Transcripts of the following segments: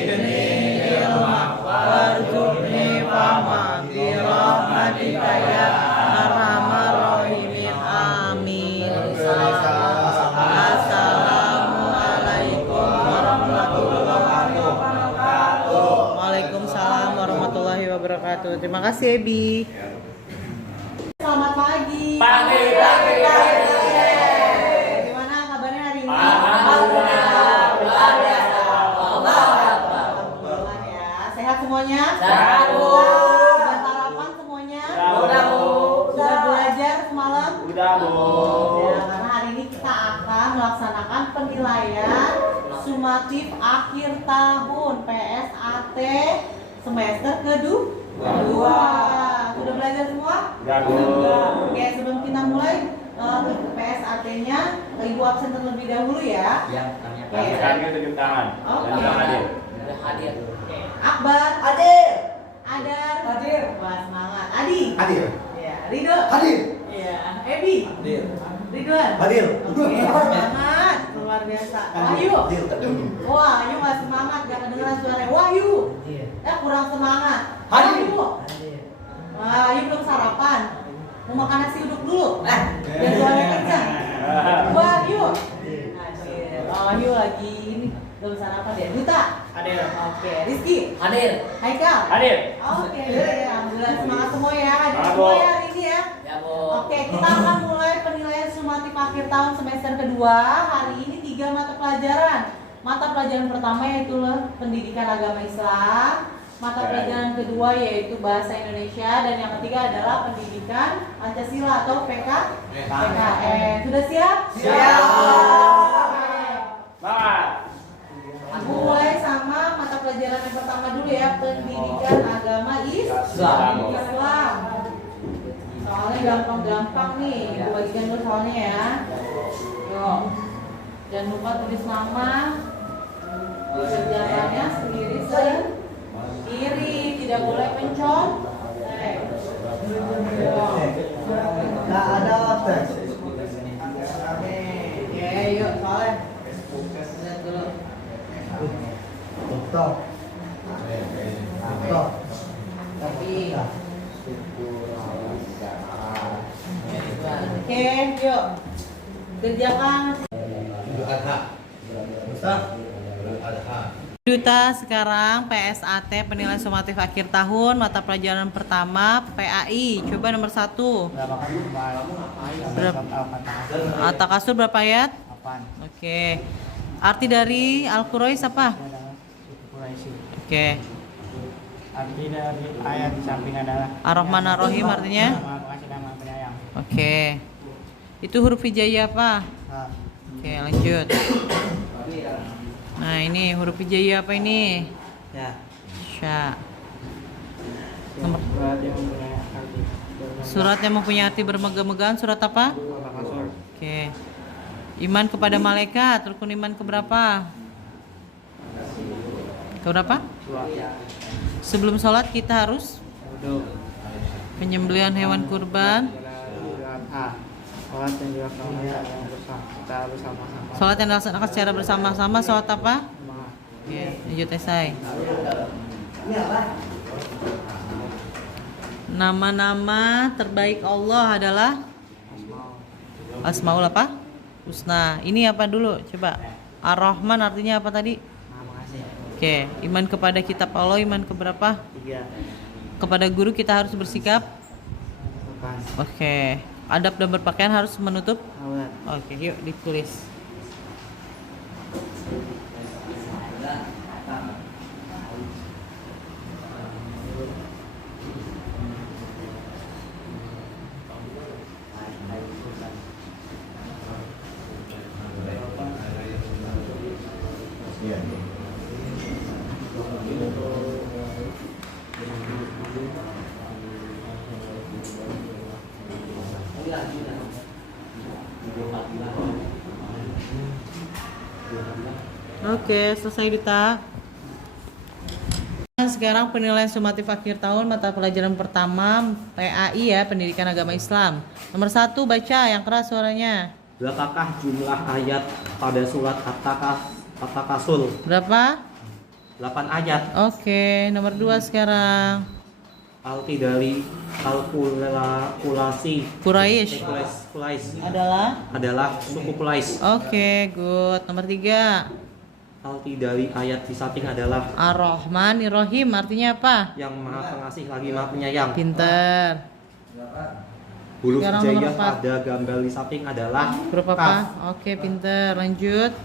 zidni ilma warzuqni fahma bi rahmatika ya arhamar rahimin. Amin. Assalamualaikum warahmatullahi wabarakatuh. Waalaikumsalam warahmatullahi wabarakatuh. Terima kasih Ebi. Selamat pagi. Pagi. Gimana kabarnya hari ini? Alhamdulillah, luar biasa. Alhamdulillah ya. Sehat semuanya? Sehat, Bu. Sudah sarapan semuanya? Udah, Bu. Sudah belajar semalam? Udah, Bu. Ya, karena hari ini kita akan melaksanakan penilaian sumatif akhir tahun PSAT semester kedua. Sudah belajar semua? Udah, Bu. Oke, sebelum kita mulai ke PSAT-nya, Ibu absen terlebih dahulu ya. Yang kami Oke. Sekarang kita tunjuk tangan. Oke. Dan kita hadir. sudah hadir. Akbar, Hadir. Adar, Hadir. wah semangat. Adi, Hadir. ya. Rido, Hadir. ya. Ebi, Hadir. Ridwan, Hadir. oke, semangat, luar biasa. Wahyu, Hadir. wah, Wahyu nggak semangat, gak kedengeran suaranya. Wahyu, ya kurang semangat. Hadir. Wahyu, Wahyu belum sarapan, mau makan nasi uduk dulu. Biar suaranya kencang. Wahyu, hadir. Wahyu lagi ini belum sarapan ya. Duta, Hadir. oke. Rizky, Hadir. Haikal, Hadir. oke. Alhamdulillah semangat semua ya. Hadir Semangat, semua Bu. ya hari ini ya. Ya, Bu. Oke, kita akan mulai penilaian sumatif akhir tahun semester kedua. Hari ini 3 mata pelajaran. Mata pelajaran pertama yaitu pendidikan agama Islam. Mata pelajaran kedua yaitu bahasa Indonesia dan yang ketiga adalah pendidikan Pancasila atau PKN. Sudah siap? Siap. Oke. Semangat. Mulai sama mata pelajaran yang pertama dulu ya, pendidikan agama Islam. Soalnya gampang-gampang nih, ibu bagikan dulu soalnya ya. Yuk, jangan lupa tulis nama, kerjaannya sendiri sendiri, tidak boleh pencong. Nggak ada tes. Oke, yuk soalnya. Lihat dulu. Dokter. Dokter. Tapi. Oke, yuk. Kerjakan. Duta sekarang PSAT penilaian sumatif akhir tahun mata pelajaran pertama PAI. Coba nomor 1. Berapa kasur berapa ayat? Oke. Arti dari Al-Quraish apa? Oke. Arti dari ayat di samping adalah Ar-Rahman Ar-Rahim artinya? Maha Pengasih dan Maha Penyayang. Oke. Itu huruf hijaiyah apa? Oke, lanjut. Nah, ini huruf hijaiyah apa ini? Ya. Sya. Nomor Surat yang mempunyai arti surat yang mempunyai arti bermegah-megahan surat apa? kasur. Oke. Iman kepada malaikat, rukun iman keberapa? Keberapa? Sebelum sholat kita harus Wudhu. penyembelihan hewan kurban. Sholat yang dilaksanakan secara bersama-sama. Sholat yang dilaksanakan secara bersama-sama, sholat apa? Maha. Oke, lanjut esai. Nama-nama terbaik Allah adalah Asmaul apa? Husna. Ini apa dulu? Coba. Ar-Rahman artinya apa tadi? Maha Pengasih. Oke, iman kepada kitab Allah, iman keberapa? 3. Kepada guru kita harus bersikap. Sopan. Oke. Adab dan berpakaian harus menutup. Aurat. Oke, yuk ditulis. Oke, selesai Duta. Sekarang penilaian sumatif akhir tahun mata pelajaran pertama PAI ya, Pendidikan Agama Islam. Nomor 1 baca yang keras suaranya. Berapakah jumlah ayat pada surat At-Takasul? Berapa? 8 ayat. Oke, nomor 2 sekarang. Arti dari kalkulasi Quraisy adalah suku Quraisy. Oke, good. Nomor 3. Arti dari ayat di samping adalah Ar-Rahmanir-Rahim artinya apa? yang maha pengasih lagi maha penyayang. Pinter. Huruf Sekarang nomor hijaiyah 4. pada gambar di samping adalah Huruf apa? Oke, pinter. Lanjut.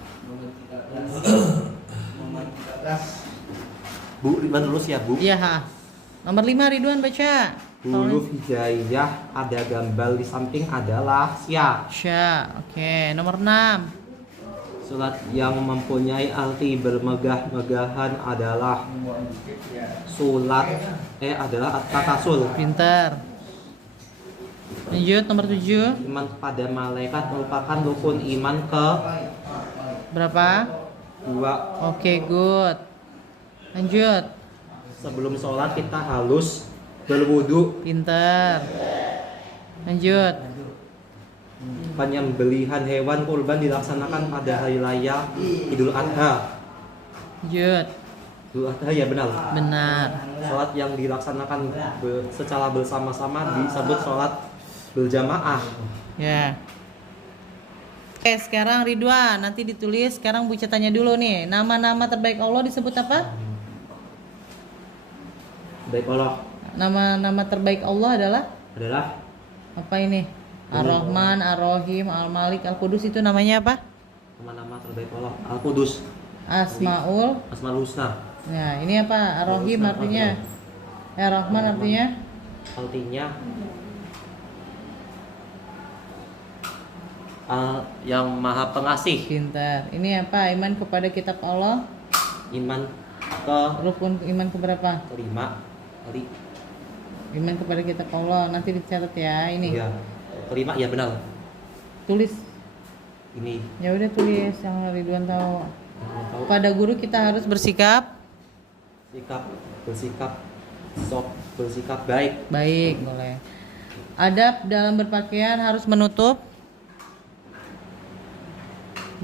Bu, Ridwan lulus ya Bu. Iya, ha. Nomor 5 Ridwan baca. Huruf hijaiyah ada gambar di samping adalah sya. Sya. Oke, nomor 6. Surat yang mempunyai arti bermegah-megahan adalah adalah at-takasur. Pinter. Lanjut nomor 7. Iman kepada malaikat merupakan rukun iman ke Berapa? 2. Oke, good. Lanjut. Sebelum sholat kita harus berwudu. Pinter. Lanjut. Penyembelihan hewan kurban dilaksanakan pada hari raya Idul Adha. Lanjut. Idul Adha ya benar. Benar. Sholat yang dilaksanakan secara bersama-sama disebut sholat berjamaah. Ya. Oke, sekarang Ridwan, nanti ditulis. Sekarang Bu tanya dulu nih, nama-nama terbaik Allah disebut apa? Baik Allah Nama-nama terbaik Allah adalah apa ini? Ar-Rahman, Ar-Rahim, Al-Malik, Al-Qudus itu namanya apa? nama-nama terbaik Allah. Al-Qudus, Asmaul. Asmaul Husna. Nah, ini apa? Ar-Rahim artinya? Ar-Rahman artinya? Artinya yang maha pengasih. Pintar. Ini apa? Iman kepada kitab Allah. Iman ke Rukun iman keberapa? kelima. Iman kepada kitab Allah. Nanti dicatat ya ini. Ya, kelima ya benar. Tulis. Ini Ya udah tulis yang Ridwan tahu. yang tahu Pada guru kita harus bersikap bersikap baik. baik, boleh. Adab dalam berpakaian harus menutup.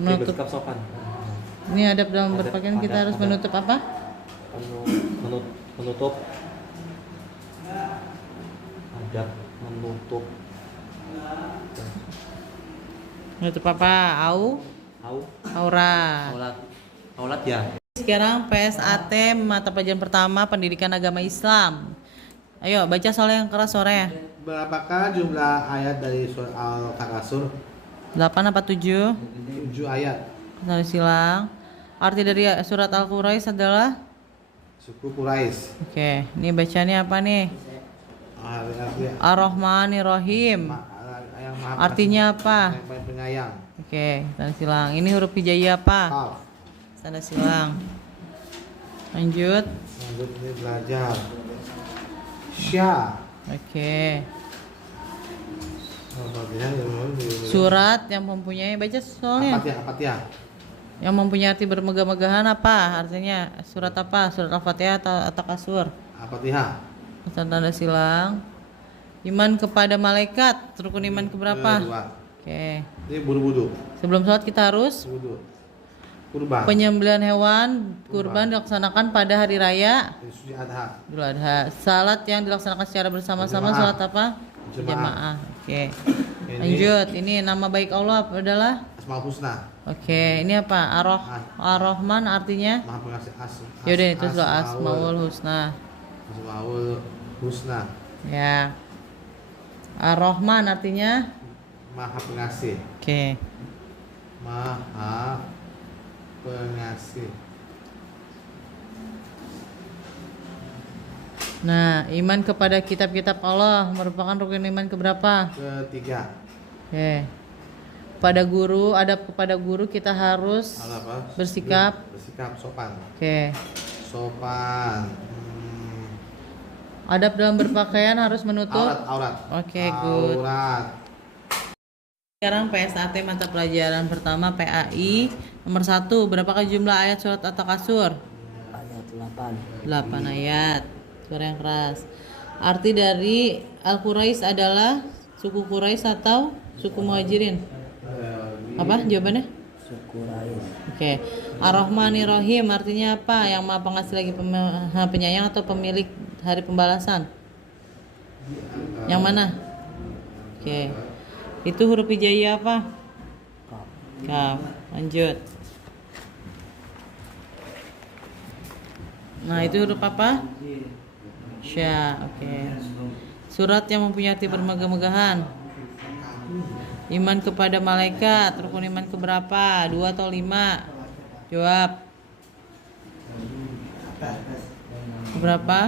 Bersikap sopan. Ini adab dalam berpakaian kita harus menutup apa? Menutup adab menutup Menutup apa? Aurat. aulat ya. Sekarang PSAT mata pelajaran pertama Pendidikan Agama Islam. Ayo baca soal yang keras sore. Berapakah jumlah ayat dari surat Al-Takasur? 8 apa 7? 7 ayat. Tanda silang. Arti dari surat Al-Quraisy adalah Suku Quraisy. Oke, ini bacanya apa nih? Ar-Rahmanir-Rahim. Yang maha Artinya apa? yang paling penyayang. Oke, tanda silang. Ini huruf hijaiyah apa? Kaf. Tanda silang. Lanjut. Lanjut ini belajar. Sya. Oke. Al-Fatihah. Surat yang mempunyai baca soalnya. Al-Fatihah. Yang mempunyai arti bermegah-megahan apa? Artinya surat apa? Surat Al-Fatihah atau At-Takasur? Al-Fatihah. Tanda silang. Iman kepada malaikat. Rukun iman keberapa? Kedua. Oke. Ini buru-buru. Sebelum sholat kita harus Wudu. Kurban. penyembelihan hewan kurban dilaksanakan pada hari raya Suci Adha. Idul Adha. Salat yang dilaksanakan secara bersama-sama Berjamaah. salat apa? Berjamaah. Jamaah. Oke. Ini Lanjut. Ini nama baik Allah adalah Asmaul Husna. Oke, ini apa? Ar-Rahman artinya? Maha pengasih Yaudah itu sudah Asmaul Husna. Asmaul Husna. Ya. Ar-Rahman artinya? Maha pengasih. Oke. Maha pengasih. Nah, iman kepada kitab-kitab Allah merupakan rukun iman keberapa? Ketiga. Oke. Pada guru, adab kepada guru kita harus Apa? bersikap. Bersikap sopan. Oke. Sopan. Adab dalam berpakaian harus menutup. Aurat. Oke, good. Aurat. Sekarang PSAT mata pelajaran pertama PAI nomor 1. Berapakah jumlah ayat surat At-Takasur? Ayat 8. 8 ayat. Suara yang keras. Arti dari Al-Quraisy adalah suku Quraisy atau suku Muhajirin? Apa jawabannya? Suku Quraisy. Oke. Oke. Ar-Rahmanir-Rahim artinya apa? Yang Maha Pengasih lagi penyayang atau pemilik hari pembalasan? Yang mana? Oke. Itu huruf hijaiyah apa? Kaf. Lanjut. Nah, itu huruf apa? Sya. Oke. Surat yang mempunyai arti bermegah-megahan. Iman kepada malaikat, rukun iman keberapa? 2 atau 5? Jawab. Berapa?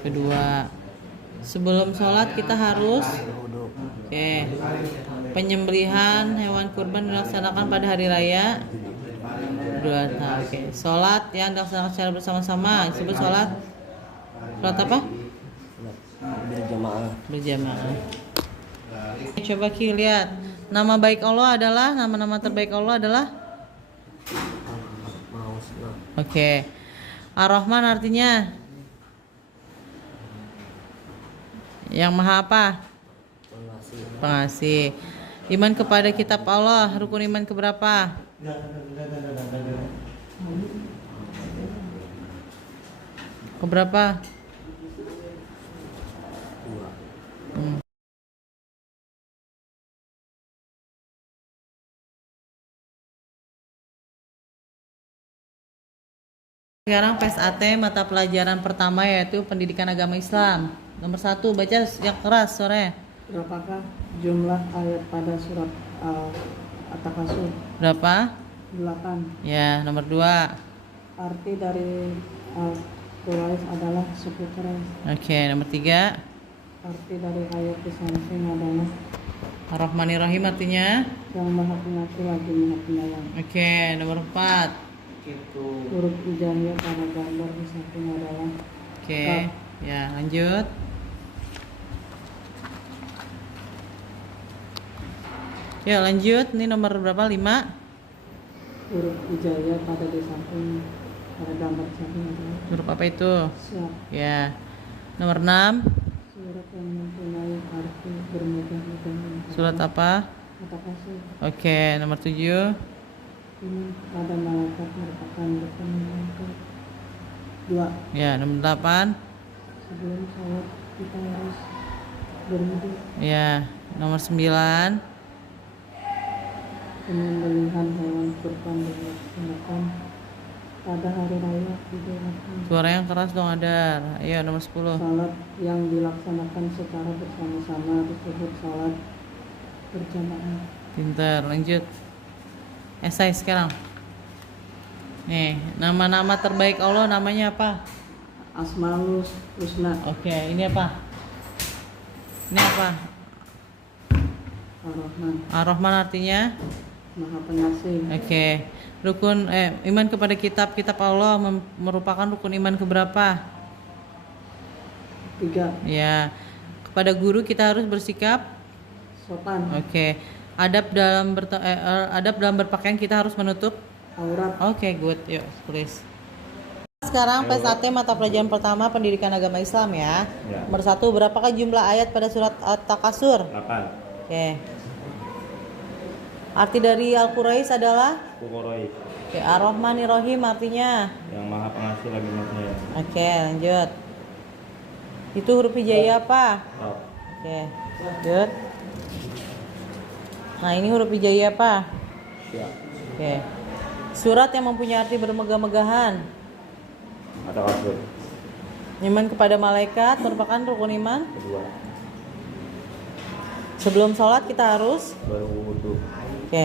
Kedua. Sebelum sholat kita harus penyembelihan hewan kurban dilaksanakan pada hari raya. Sholat yang dilaksanakan secara bersama-sama disebut sholat apa? Berjamaah. Coba Ki lihat. Nama baik Allah adalah, nama-nama terbaik Allah adalah? Oke. Ar-Rahman artinya yang maha apa? Pengasih. Iman kepada kitab Allah, rukun iman keberapa? Keberapa? Sekarang PSAT mata pelajaran pertama yaitu pendidikan agama Islam. Nomor 1, baca yang keras sore. Berapakah jumlah ayat pada surat At-Takasur? Berapa? 8. Ya, nomor 2. Arti dari Quraisy adalah suku Quraisy. Oke, nomor 3. Arti dari ayat di samping adalah Ar-Rahmanir-Rahim artinya yang maha pengasih lagi maha penyayang. oke, nomor 4. Huruf hijaiyah pada gambar di samping adalah Oke, ya lanjut. Ya lanjut, ini nomor berapa? 5. huruf hijaiyah pada di samping pada gambar di samping adalah Huruf apa itu? Syad. Ya. Nomor 6. Surat yang mempunyai arti bermegah-megah. Surat apa? At-Takasur. Oke, nomor 7. Iman pada malaikat merupakan rukun iman kedua. Ya, nomor 8. Sebelum sholat kita harus berwudu. Ya, nomor 9. Penyembelihan hewan kurban dilaksanakan pada hari raya Idul Adha. Suara yang keras dong, Adar. Ayo, nomor 10. Salat yang dilaksanakan secara bersama-sama disebut salat berjamaah. Pintar, lanjut. Esai sekarang. Nih, nama-nama terbaik Allah namanya apa? Asmaul Husna. Oke, ini apa? Ini apa? Ar-Rahman, Ar-Rahman artinya? Maha Pengasih. Oke. Rukun iman kepada kitab Allah merupakan rukun iman keberapa? 3. Ya. Kepada guru kita harus bersikap Sopan. oke. Adab dalam berpakaian kita harus menutup Aurat. Oke, good. Yuk, tulis. Sekarang PSAT mata pelajaran pertama pendidikan agama Islam ya. Ya. Nomor 1, berapakah jumlah ayat pada surat At-Takasur? 8. Oke. Arti dari Al-Quraisy adalah? Quraisy Oke, Ar-Rahmanir-Rahim artinya? yang maha pengasih lagi maha penyayang. Oke, lanjut. Itu huruf hijaiyah apa? Oh. Oke, lanjut. Nah, ini huruf hijaiyah apa? Siap. Oke. Surat yang mempunyai arti bermegah-megahan. At-Takasur. Iman kepada malaikat merupakan rukun iman. Kedua. Sebelum sholat kita harus Berwudu. oke.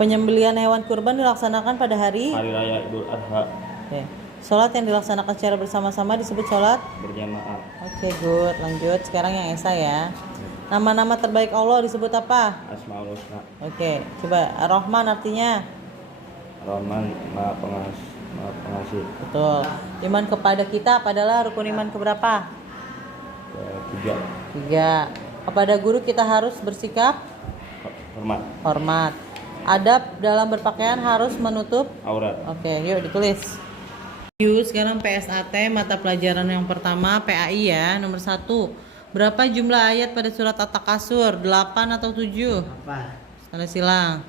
Penyembelihan hewan kurban dilaksanakan pada hari Hari raya Idul Adha oke. Sholat yang dilaksanakan secara bersama-sama disebut sholat. berjamaah. Oke, good. Lanjut. Sekarang yang Esa ya. Nama-nama terbaik Allah disebut apa? Asmaul Husna. Oke, coba. Ar-Rahman artinya? Rahman maha pengasih. Betul. Iman kepada kitab adalah rukun iman keberapa? 3. 3. Kepada guru kita harus bersikap Hormat. hormat. Adab dalam berpakaian harus menutup. Aurat. Oke, yuk ditulis. Yuk, sekarang PSAT mata pelajaran yang pertama PAI ya. Nomor 1. Berapa jumlah ayat pada surat At-Takasur? 8 atau 7? Apa? Tanda silang.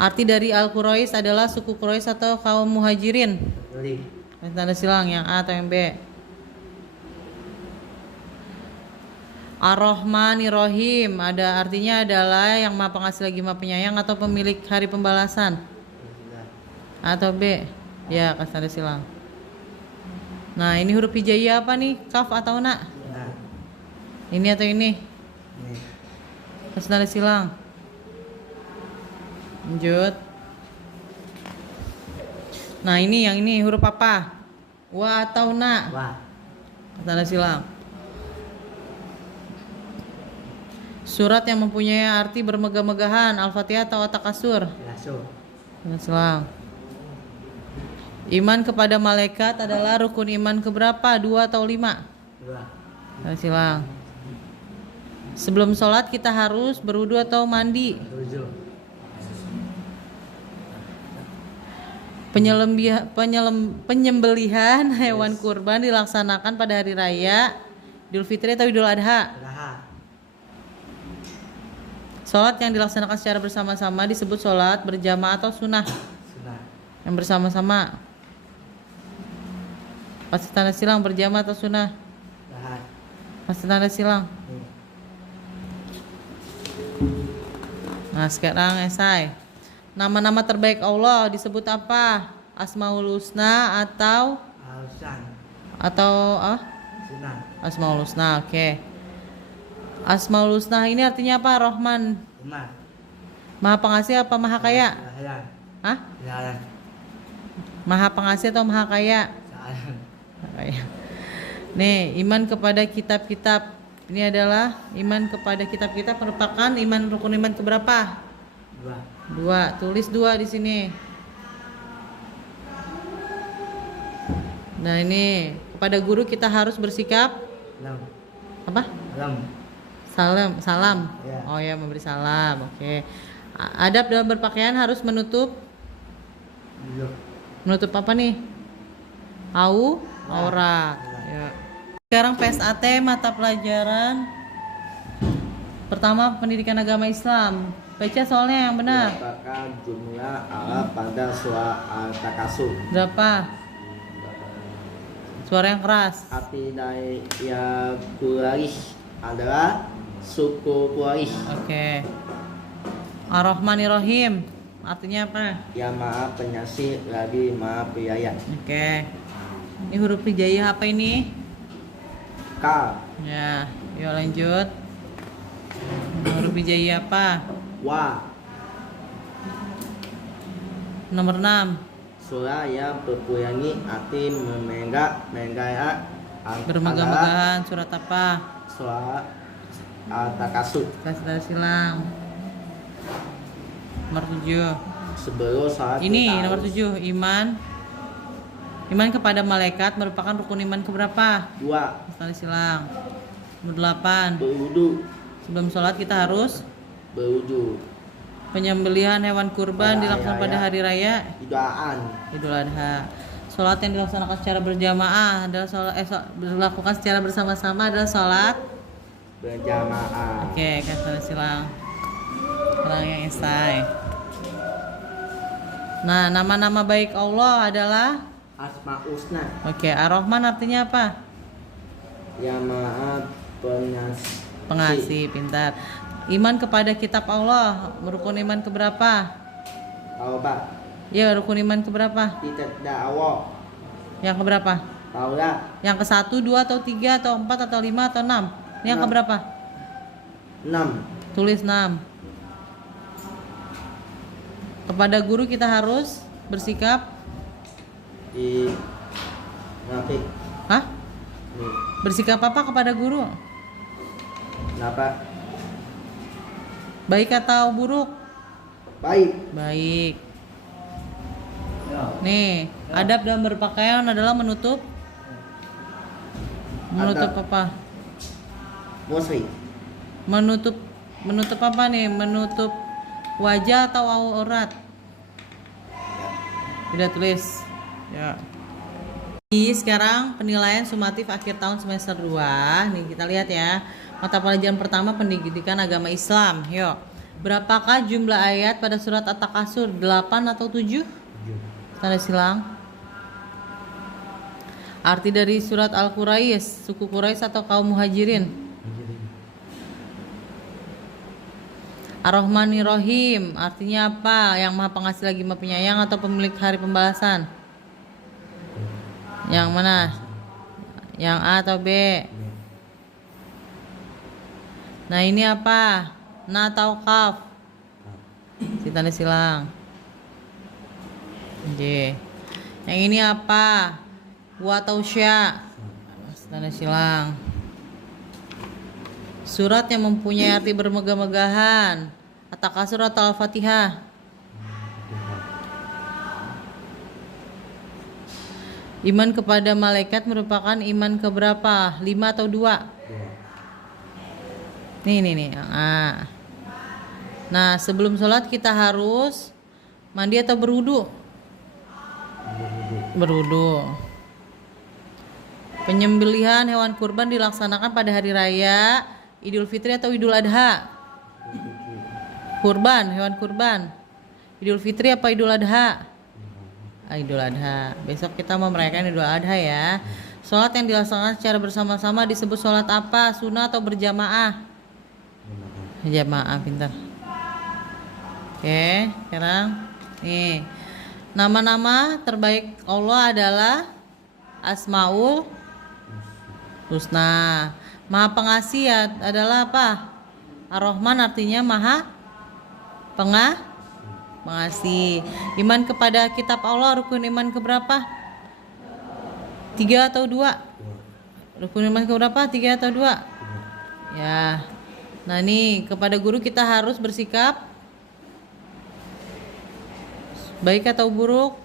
Arti dari Al-Quraisy adalah suku Quraisy atau kaum Muhajirin? Beli. Tanda silang yang A atau yang B? Ar-Rahmanir-Rahim ada artinya adalah yang Maha Pengasih lagi Maha Penyayang atau pemilik hari pembalasan? A atau B? Ya, kasih tanda silang. Nah, ini huruf hijaiyah apa nih? Kaf atau na? Nah, Ini atau ini? ini. Kasih tanda silang. Lanjut. Nah, ini yang ini huruf apa? Wa atau na? Wah. Kasih tanda silang. Surat yang mempunyai arti bermegah-megahan, Al-Fatihah atau At-Takasur? Langsung. Tanda silang. Iman kepada malaikat adalah rukun iman keberapa? 2 atau 5? 2. Tanda silang. Sebelum sholat kita harus berwudu atau mandi? 7. Penyembelihan hewan kurban dilaksanakan pada hari raya Idul Fitri atau Idul Adha? Raha. Sholat yang dilaksanakan secara bersama-sama disebut sholat berjamaah atau sunnah? Sunnah. Yang bersama-sama. Pasti tanda silang berjamaah atau sunnah? Raha. Pasti tanda silang. Nih. Nah, sekarang esai. Nama-nama terbaik Allah disebut apa? Asmaul Husna atau Alsan. Sunnah. Asmaul Husna. Oke. Asmaul Husna ini artinya apa? Rahman, Umar. Maha Pengasih apa Maha Kaya? Sahalan. Hah? Sahalan. Maha Pengasih atau Maha Kaya? Sahalan. Maha Kaya. Nih, iman kepada kitab-kitab. Ini adalah iman kepada kitab-kitab merupakan iman rukun iman keberapa? 2. Tulis 2 di sini. Nah, ini kepada guru kita harus bersikap Lam. apa? Lam. Salam. Ya. Oh ya, memberi salam. Oke. Adab dalam berpakaian harus menutup apa nih? Aurat. Ya. Sekarang PSAT mata pelajaran pertama pendidikan agama Islam. Baca soalnya yang benar. Berapakah jumlah Arab pada surat Al-Takasur? Berapa? Suara yang keras. Arti dari ya Quraisy adalah suku Quraisy Oke. Ar-Rahmanir-Rahim artinya apa? yang Maha Pengasih lagi Maha Penyayang. Oke. Ini huruf hijaiyah apa ini? K. Ya, yuk lanjut. Huruf hijaiyah apa? Wa. Nomor 6. Surah yang mempunyai arti menggaya Bermegah-megahan surat apa? Surah Al-Takasur. Kasih tanda silang. Nomor 7. Sebelum saat Ini kita nomor harus 7, iman kepada malaikat merupakan rukun iman keberapa? 2. Kasih tanda silang. Nomor 8. Berwudu. Sebelum sholat kita harus Berwudu. penyembelihan hewan kurban Pada dilaksanakan hari pada hari raya Idaan. Idul Adha. Sholat yang dilaksanakan secara berjamaah adalah dilakukan secara bersama-sama adalah sholat. Berjamaah. Oke, kata silang. Orang yang esai. Nah, nama-nama baik Allah adalah Asma Husna oke, Ar-Rahman artinya apa? yang Maha Pengasih. Pengasih, pintar. Iman kepada kitab Allah, rukun iman keberapa? Taubat. Ya, rukun iman keberapa? Tidak dakwah. Yang keberapa? Taurat. Yang ke 1, 2 atau 3 atau 4 atau 5 atau 6? Ini yang 6. keberapa? 6. Tulis 6. Kepada guru kita harus bersikap Di Nafik. hah? Nih. Bersikap apa kepada guru? Kenapa? Baik atau buruk? Baik. Baik. Nih, adab dalam berpakaian adalah menutup Adab. apa? Musri. Menutup apa nih? Menutup wajah atau aurat? Tidak tulis. Ya. Sekarang penilaian sumatif akhir tahun semester 2. Nih kita lihat ya. Mata pelajaran pertama pendidikan agama Islam. Yuk. Berapakah jumlah ayat pada surat At-Takasur? 8 atau 7? Tanda silang. Arti dari surat Al-Quraisy, suku Quraisy atau kaum Muhajirin? Ar-Rahmanir-Rahim, artinya apa? Yang Maha Pengasih lagi Maha Penyayang atau pemilik hari pembalasan? Yang mana? Yang A atau B? Nah ini apa? Na atau kaf? Tanda silang. Oke. Yang ini apa? Wa atau sya? Tanda silang. Surat yang mempunyai arti bermegah-megahan, At-Takasur atau Al-Fatihah? Iman kepada malaikat merupakan iman keberapa? 5 atau 2? Nih. Nah, sebelum sholat kita harus mandi atau berwudu? Berwudu. Penyembelihan hewan kurban dilaksanakan pada hari raya Idul Fitri atau Idul Adha? Kurban, hewan kurban. Idul Fitri apa Idul Adha? Idul Adha. Besok kita mau merayakan Idul Adha ya. Sholat yang dilaksanakan secara bersama-sama disebut sholat apa? Sunnah atau berjamaah? Jamaah, pintar. Oke, sekarang nih. Nama-nama terbaik Allah adalah Asmaul Husna. Maha Pengasih adalah apa? Ar-Rahman artinya Maha Pengasih. Iman kepada kitab Allah rukun iman keberapa? 3 atau 2? Rukun iman keberapa? 3 atau 2? Ya. Nah nih, kepada guru kita harus bersikap baik atau buruk?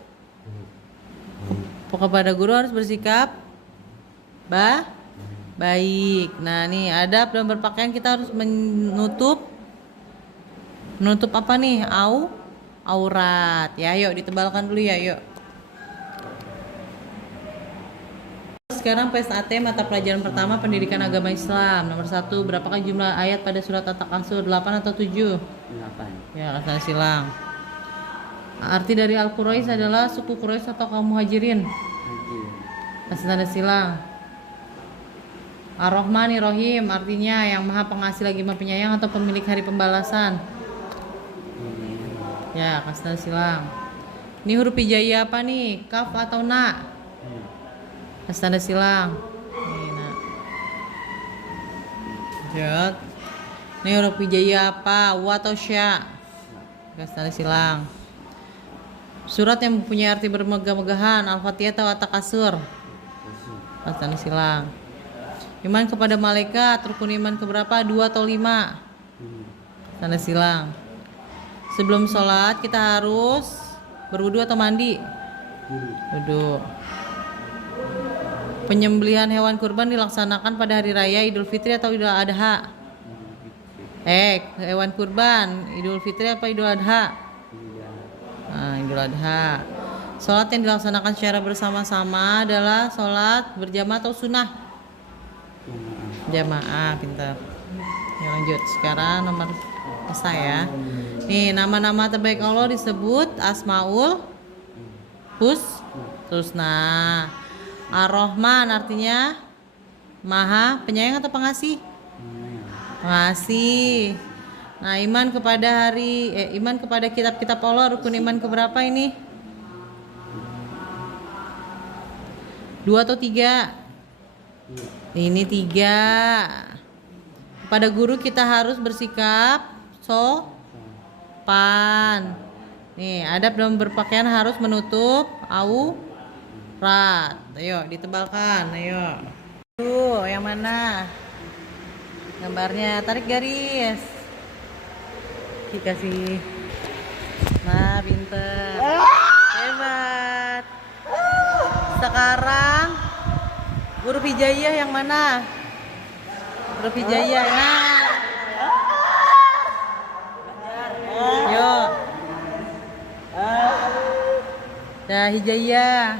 Kepada guru harus bersikap baik. Nah nih, adab dalam berpakaian kita harus menutup apa nih? Aurat. Ya, yuk ditebalkan dulu ya, yuk. Sekarang PSAT mata pelajaran pertama pendidikan agama Islam. Nomor 1, berapakah jumlah ayat pada surat At-Takasur? 8 atau 7? 8. Ya, tanda silang. Arti dari Al-Quraisy adalah suku Quraisy atau kaum Muhajirin? Kasih tanda silang. Ar-Rahmanir-Rahim artinya yang Maha Pengasih lagi Maha Penyayang atau pemilik hari pembalasan? Ya, kasih tanda silang. Ini huruf hijaiyah apa nih? Kaf atau na? Kasih tanda silang. Nih, nah. Jod. Ini huruf hijaiyah apa? Wa atau sya? Kasih tanda silang. Surat yang mempunyai arti bermegah-megahan, Al-Fatihah atau At-Takasur? Kasih tanda silang. Iman kepada malaikat, rukun iman keberapa? 2 atau 5? Tanda silang. Sebelum sholat kita harus berwudu atau mandi? Wudu. Penyembelihan hewan kurban dilaksanakan pada hari raya Idul Fitri atau Idul Adha? Hewan kurban Idul Fitri apa Idul Adha? Idul Adha. Sholat yang dilaksanakan secara bersama-sama adalah sholat berjamaah atau sunnah? Jamaah, pintar. Ya, lanjut. Sekarang nomor saya. Nih, nama-nama terbaik Allah disebut Asmaul Husna. Ar-Rahman artinya Maha Penyayang atau Pengasih? Pengasih. Nah, iman kepada kitab-kitab Allah rukun iman keberapa ini? 2 atau 3? Ini 3. Kepada guru kita harus bersikap sopan. Nih, adab dalam berpakaian harus menutup aurat. Ayo, ditebalkan. Ayo. Yang mana? Gambarnya, tarik garis. Dikasih. Nah, pinter. Hebat. Sekarang huruf hijaiyah yang mana? Huruf hijaiyah. Nah. Yuk. Dah hijaiyah.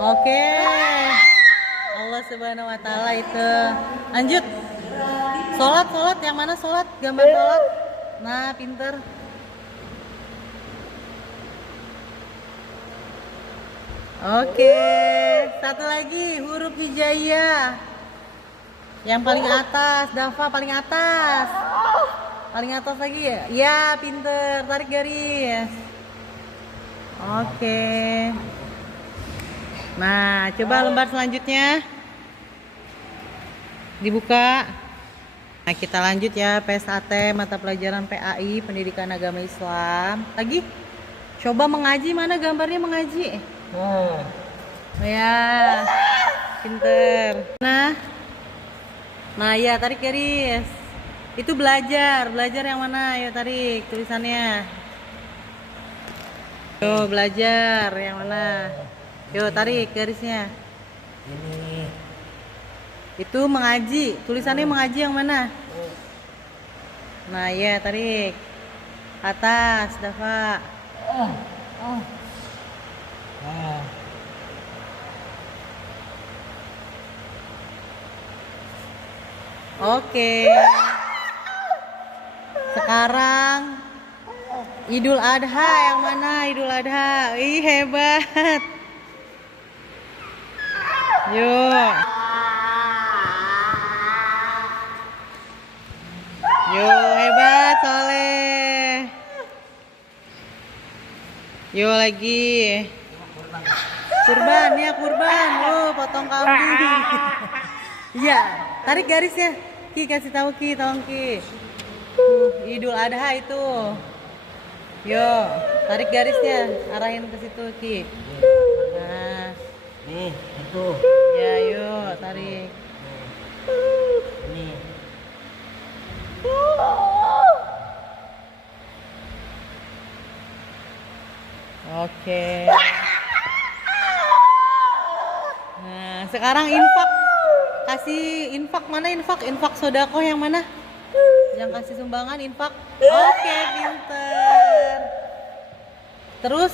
Oke. Allah Subhanahu wa taala itu. Lanjut. Sholat yang mana sholat? Gambar sholat. Nah, pinter. Oke, satu lagi huruf hijaiyah. Yang paling atas, Dafa paling atas. Paling atas lagi ya? Ya, pinter. Tarik garis. Oke. Nah, coba lembar selanjutnya. Dibuka. Nah, kita lanjut ya, PSAT mata pelajaran PAI Pendidikan Agama Islam. Lagi. Coba mengaji, mana gambarnya mengaji? Oh ya, pinter. Nah ya, tarik garis. Itu belajar yang mana? Ayo tarik tulisannya. Yo, belajar yang mana? Yo, tarik garisnya. Ini. Itu mengaji, tulisannya mengaji yang mana? Nah ya, tarik atas, Dafa. Nah. Oke. Sekarang Idul Adha yang mana? Idul Adha. Ih, hebat. Yuk. Yuk, hebat Soleh. Yuk lagi. Kurban ya, kurban. Oh, potong kambing. Iya, tarik garisnya. Ki, kasih tahu Ki, tolong Ki. Idul Adha itu. Yo, tarik garisnya, arahin ke situ Ki. Nah, Nih, itu. ya yuk, tarik. Ini. Oke. Nah, sekarang infak. Kasih infak mana infak? Infak sodako yang mana? Yang kasih sumbangan infak. Oke, pinter. Terus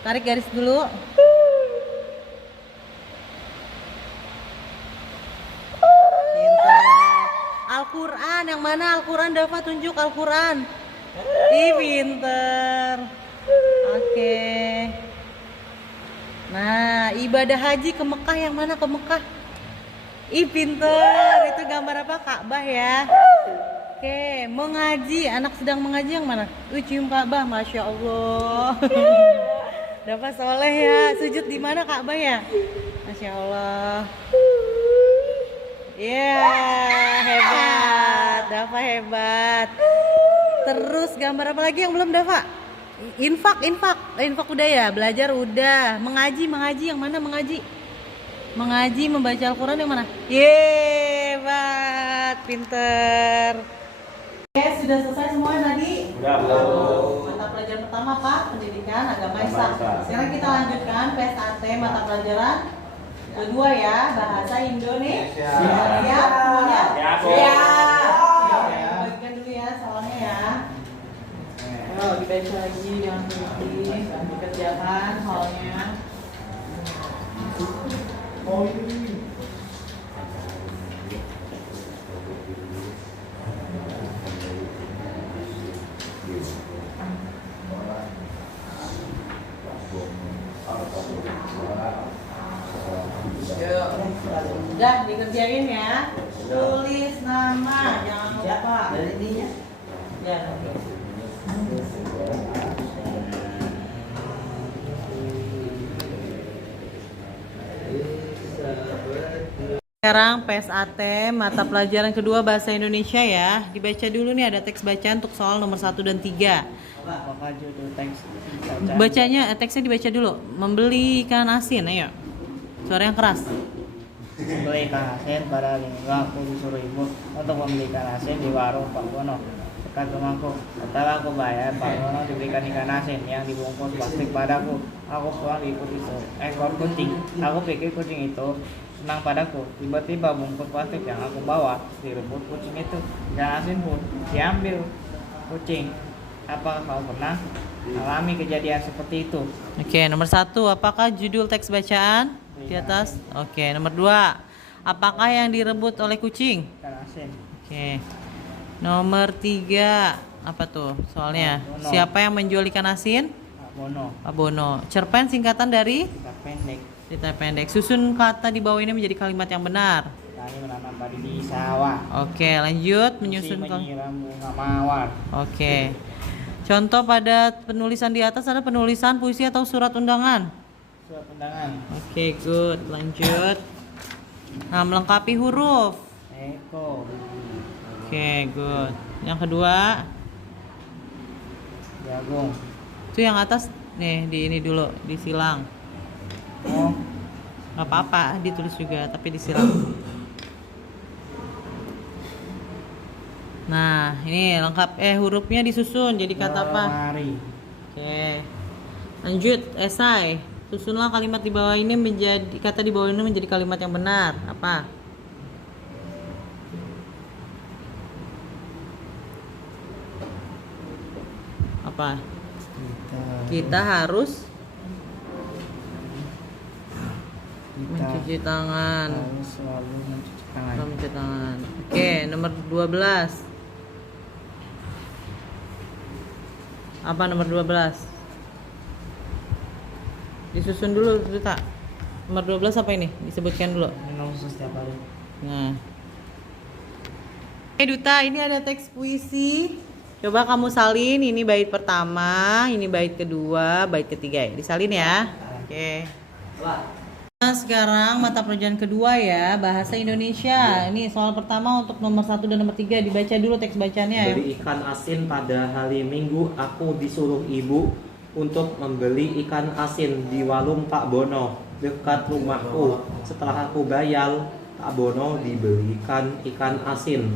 tarik garis dulu. Pinter. Al-Quran yang mana? Al-Quran, Dafa tunjuk Al-Quran. Ih, pinter. Oke. Nah, ibadah haji ke Mekah yang mana? Ke Mekah. Ih, pinter. Itu gambar apa? Ka'bah ya. Oke, mengaji. Anak sedang mengaji yang mana? Cium Ka'bah, Masya Allah. Dapat soleh ya. Sujud di mana Ka'bah ya? Masya Allah. Ya, hebat. Dafa hebat. Terus gambar apa lagi yang belum Dafa? Infak udah ya, belajar udah, mengaji yang mana mengaji? Mengaji, membaca Al-Quran yang mana? Hebat, pinter. Oke, sudah selesai semua tadi? Udah. Mata pelajaran pertama apa? Pendidikan Agama Islam. Sekarang kita lanjutkan PSAT mata pelajaran kedua ya, Bahasa Indonesia. Siap semuanya? Siap. Bagikan dulu ya soalnya ya. Ayo dibaca lagi, jangan berhenti, dikerjakan soalnya. Udah dikerjain ya. Tulis nama, jangan lupa. Dari ininya. Ya. Sekarang PSAT mata pelajaran kedua Bahasa Indonesia ya. Dibaca dulu nih, ada teks bacaan untuk soal nomor 1 dan 3. Maka judul teks. Bacanya, teksnya dibaca dulu. Membeli ikan asin, ayo. Suara yang keras. Membeli ikan asin pada minggu aku disuruh ibu untuk membeli ikan asin di warung Pak Bono dekat rumahku. Setelah aku bayar, Pak Bono diberikan ikan asin yang dibungkus plastik padaku. Aku pulang diikuti ekor kucing. Aku pikir kucing itu senang padaku. Tiba-tiba bungkus plastik yang aku bawa direbut kucing itu. Ikan asin pun diambil kucing. Apakah kau pernah alami kejadian seperti itu? Oke, nomor 1, apakah judul teks bacaan di atas? Oke, nomor 2, apakah yang direbut oleh kucing? Ikan asin. Oke. Nomor 3, apa tuh soalnya? Bono. Siapa yang menjual ikan asin? Pak Bono. Pak Bono. Cerpen singkatan dari Cerita pendek. cerita pendek. Susun kata di bawah ini menjadi kalimat yang benar. Kami menanam padi di sawah. Oke, lanjut Susi menyusun menyiram bunga mawar. Oke. Contoh pada penulisan di atas ada penulisan puisi atau surat undangan. Surat undangan. Oke, good. Lanjut. Nah, melengkapi huruf. Eko. Oke, good. Yang kedua, Jagung. itu yang atas nih, di ini dulu, disilang. Oh. Gak apa-apa, ditulis juga, tapi disilang. Nah, ini lengkap. Hurufnya disusun jadi kata apa? Lemari. Oke. Lanjut, esai. Susunlah kalimat di bawah ini menjadi kata di bawah ini menjadi kalimat yang benar. Apa? Apa? Kita harus mencuci tangan. harus selalu mencuci tangan. Mencuci tangan. Oke, nomor 12. Apa nomor 12? Disusun dulu, Duta. Nomor 12 apa ini? Disebutkan dulu. Minum susu setiap hari. Nah. Duta, ini ada teks puisi. Coba kamu salin, ini bait pertama, ini bait kedua, bait ketiga. Disalin ya. Oke. Nah, sekarang mata pelajaran kedua ya, bahasa Indonesia. Ini soal pertama untuk nomor 1 dan nomor 3. Dibaca dulu teks bacaannya ya. Beli ikan asin pada hari Minggu, aku disuruh ibu untuk membeli ikan asin di warung Pak Bono dekat rumahku. Setelah aku bayar, Pak Bono dibelikan ikan asin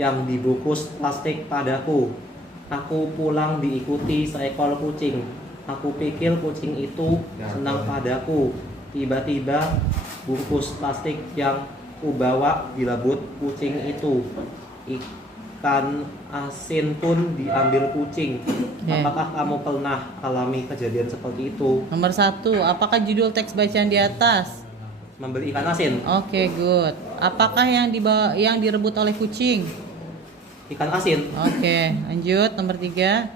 yang dibungkus plastik padaku. Aku pulang diikuti seekor kucing. Aku pikir kucing itu senang padaku. Tiba-tiba bungkus plastik yang kubawa dilebut kucing itu. Ikan asin pun diambil kucing. Apakah kamu pernah alami kejadian seperti itu? Nomor 1, apakah judul teks bacaan di atas? Membeli ikan asin. Oke, good. Apakah yang direbut oleh kucing? Ikan asin. Oke, lanjut nomor 3.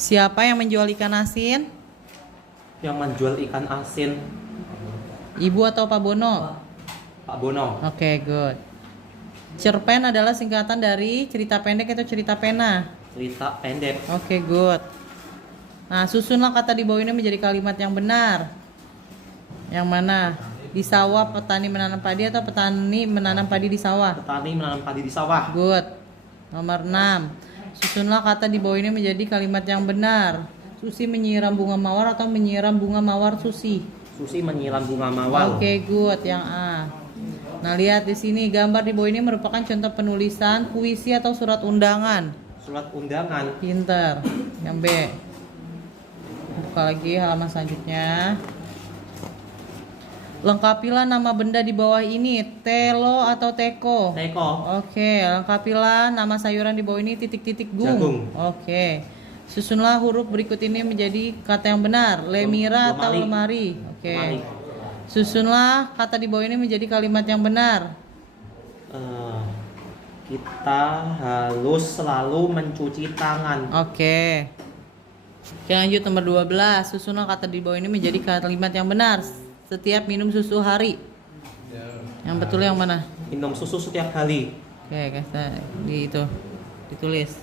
Siapa yang menjual ikan asin? Yang menjual ikan asin Ibu atau Pak Bono? Pak Bono. Oke, good. Cerpen adalah singkatan dari cerita pendek atau cerita pena? Cerita pendek. Oke, good. Nah, susunlah kata di bawah ini menjadi kalimat yang benar. Yang mana? Di sawah petani menanam padi atau petani menanam padi di sawah? Petani menanam padi di sawah. Good. Nomor 6. Susunlah kata di bawah ini menjadi kalimat yang benar. Susi menyiram bunga mawar atau menyiram bunga mawar Susi? Susi menyiram bunga mawar. Oke, good. Yang A. Nah, lihat di sini gambar di bawah ini merupakan contoh penulisan puisi atau surat undangan. Surat undangan. Pinter. Yang B. Buka lagi halaman selanjutnya. Lengkapilah nama benda di bawah ini, telo atau teko. Teko. Oke, lengkapilah nama sayuran di bawah ini titik-titik gung. Jagung. Oke. Susunlah huruf berikut ini menjadi kata yang benar, lemira atau lemari. Oke. Lemari. Susunlah kata di bawah ini menjadi kalimat yang benar. Kita harus selalu mencuci tangan. Oke. Oke, lanjut nomor 12. Susunlah kata di bawah ini menjadi kalimat yang benar. Setiap minum susu hari. Yang betul yang mana? Minum susu setiap hari. Oke, kata di itu ditulis.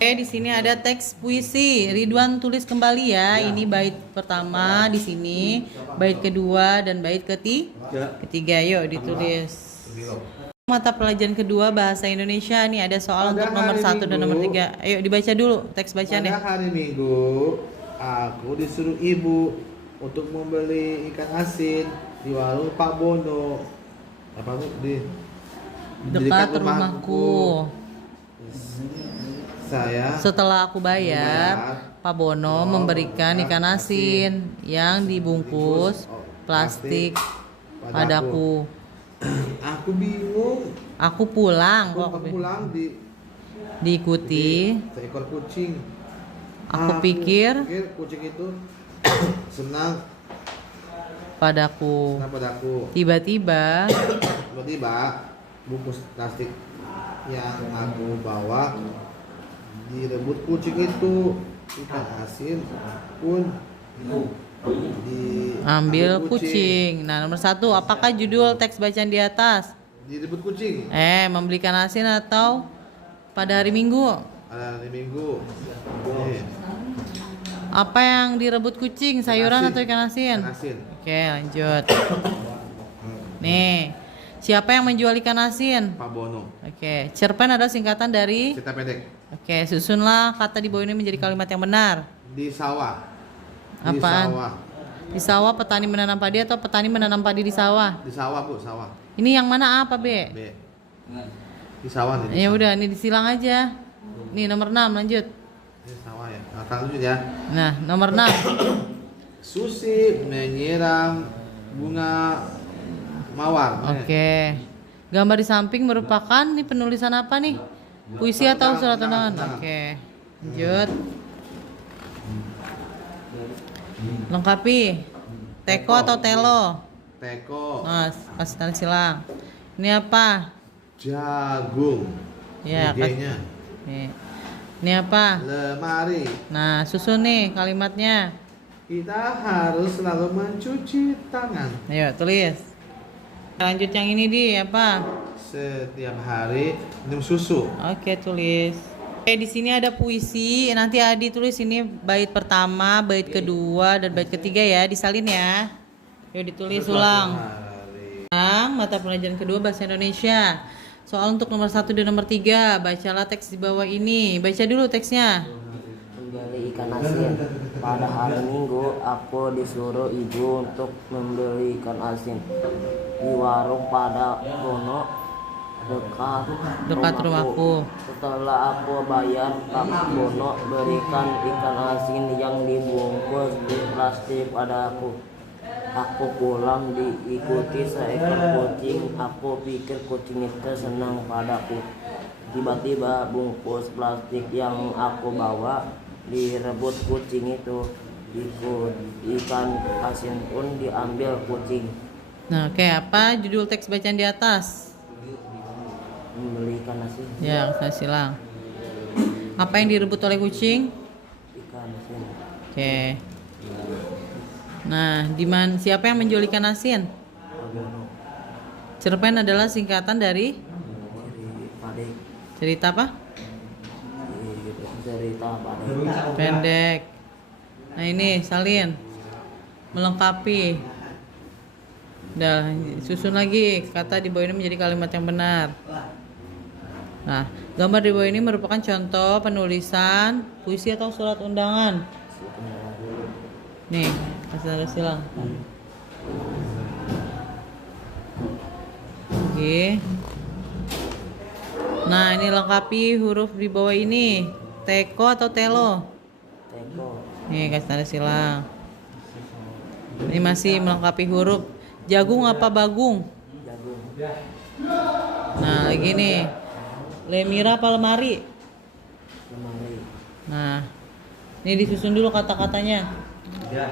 Oke, di sini ada teks puisi. Ridwan tulis kembali ya. Ini bait pertama di sini, bait kedua dan bait ketiga. Yuk ditulis. Mata pelajaran kedua bahasa Indonesia. Nih ada soal untuk nomor 1 dan nomor 3. Ayo dibaca dulu teks bacaannya. Pada hari Minggu, aku disuruh ibu untuk membeli ikan asin di warung Pak Bono. Apa di Dekat rumahku. Setelah aku bayar, Pak Bono memberikan ikan asin yang dibungkus plastik padaku. Aku bingung. Aku pulang. Aku pulang Diikuti. Jadi, seekor kucing. Aku pikir kucing itu senang padaku. padaku. Tiba-tiba Tiba-tiba bungkus plastik yang aku bawa direbut kucing itu. Ikan asin pun ambil kucing. Nah, nomor 1, apakah judul teks bacaan di atas? Direbut kucing Membelikan asin atau pada hari Minggu? ada hari Minggu. Nih, Apa yang direbut kucing? Sayuran asin. atau ikan asin? ikan asin. Oke, lanjut. Nih, siapa yang menjual ikan asin? Pak Bono. Oke, cerpen adalah singkatan dari. Cerita pendek. Oke, susunlah kata di bawah ini menjadi kalimat yang benar. Di sawah. Apaan? Di sawah. Di sawah petani menanam padi atau petani menanam padi di sawah? Di sawah, Bu, sawah. Ini yang mana A apa B? B. Di sawah nih. Ya udah, ini disilang aja. Nih nomor 6, lanjut. Di sawah ya. Nah, lanjut ya. Nah, nomor 6. Susi menyiram bunga mawar. Oke. Gambar di samping merupakan nih penulisan apa nih? Puisi atau surat undangan? Oke. Lanjut. Lengkapi. Teko atau telo? Teko. Nah, kasih tanda silang. Ini apa? Jagung. Ya, G-nya. Nih. Ini apa? Lemari. Nah, susun nih kalimatnya. Kita harus selalu mencuci tangan Ayo, tulis. Lanjut yang ini di apa? setiap hari minum susu. Oke, tulis. Oke, di sini ada puisi. Nanti Adi tulis ini bait pertama, bait kedua, dan bait ketiga ya. Disalin ya. Yuk ditulis ulang. Mata pelajaran kedua bahasa Indonesia. Soal untuk nomor 1 dan nomor 3. Bacalah teks di bawah ini. Baca dulu teksnya. Membeli ikan asin. Pada hari Minggu, aku disuruh ibu untuk membeli ikan asin di warung pada Bono Dekat rumahku. Setelah aku bayar, Pak Bono berikan ikan asin yang dibungkus di plastik padaku. Aku pulang diikuti seekor kucing. Aku pikir kucing itu senang padaku. Tiba-tiba bungkus plastik yang aku bawa direbut kucing itu. Ikan asin pun diambil kucing. Nah, oke, apa judul teks bacaan di atas? Membeli ikan asin. Ya, saya silang. Apa yang direbut oleh kucing? Ikan asin. Oke. Nah, siapa yang menjual ikan asin? Cerpen adalah singkatan dari Padek. cerita apa? Cerita padek. Pendek. Nah, ini salin. Melengkapi. Udah, susun lagi kata di bawah ini menjadi kalimat yang benar. Nah, gambar di bawah ini merupakan contoh penulisan puisi atau surat undangan. Nih, kasih tanda silang. Oke. Nah, ini lengkapi huruf di bawah ini. Teko atau telo? Teko. Nih, kasih tanda silang. Ini masih melengkapi huruf. Jagung apa bagung? Jagung. Nah, lagi nih. Lemira apa lemari? Lemari. Nah, ini disusun dulu kata-katanya. Kita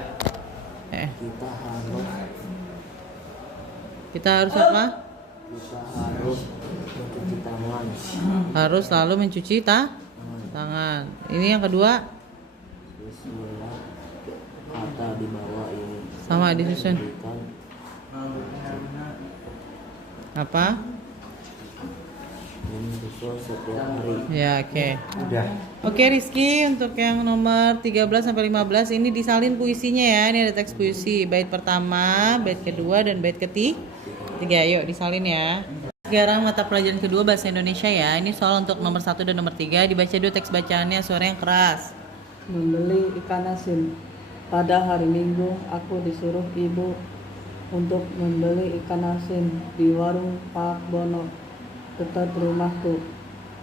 Kita harus harus apa? kita harus mencuci tangan. Harus selalu mencuci tangan. Ini yang kedua, Bismillah. Kata di bawah ini. sama disusun. Berikan Apa? minum susu setiap hari. Ya, oke. Oke, Rizky, untuk yang nomor 13 sampai 15 ini disalin puisinya ya. Ini ada teks puisi, bait pertama, bait kedua, dan bait ketiga. Yuk disalin ya. Sekarang mata pelajaran kedua bahasa Indonesia ya. Ini soal untuk nomor 1 dan nomor 3. Dibaca dulu teks bacaannya, suara yang keras. Membeli ikan asin. Pada hari Minggu, aku disuruh ibu untuk membeli ikan asin di warung Pak Bono dekat rumahku.